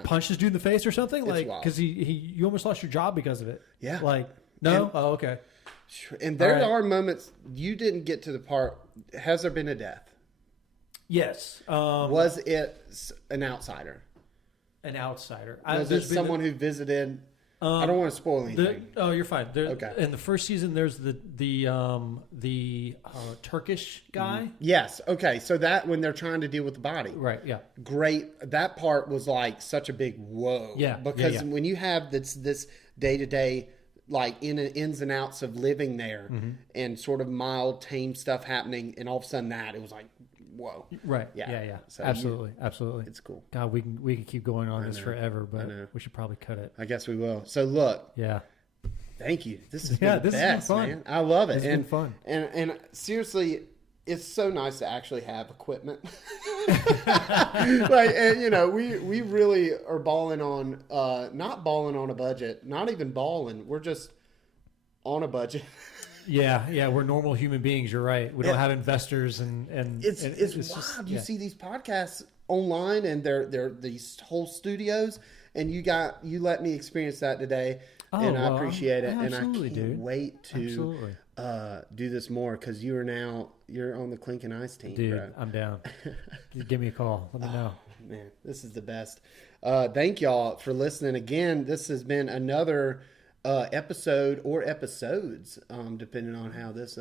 punch this dude in the face or something? Like, because you almost lost your job because of it. Yeah. Like, no. Oh, okay. And there are moments you didn't get to the part. Has there been a death? Yes. Was it an outsider? An outsider. Was it someone who visited? I don't want to spoil anything. You're fine. Okay. In the first season, there's the Turkish guy. Yes. Okay. So that when they're trying to deal with the body, right? Yeah. Great. That part was like such a big whoa. Yeah. Because when you have this day to day, like ins and outs of living there, and sort of mild, tame stuff happening, and all of a sudden it was like, whoa. Right. Yeah. So absolutely. It's cool. God, we can keep going on this forever, but we should probably cut it. I guess we will. So look. Yeah. Thank you. This has been the best, fun. Man. I love it. It's been fun. And seriously, it's so nice to actually have equipment. Like, and you know, we really are balling on, not balling on a budget, not even balling. We're just on a budget. Yeah, we're normal human beings. You're right. We don't have investors, and it's wild. Just, you see these podcasts online, and they're these whole studios, and you let me experience that today, and I appreciate it, and I can't wait to do this more because you're on the Clinkin Ice team, dude. Bro. I'm down. Give me a call. Let me know. Man, this is the best. Thank y'all for listening again. This has been another episode or episodes, depending on how this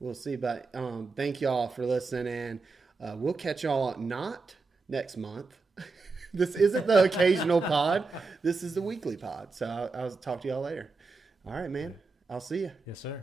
we'll see. But thank y'all for listening, and we'll catch y'all not next month. This isn't the occasional pod. This is the weekly pod. So I'll talk to y'all later. All right, man. I'll see you. Yes, sir.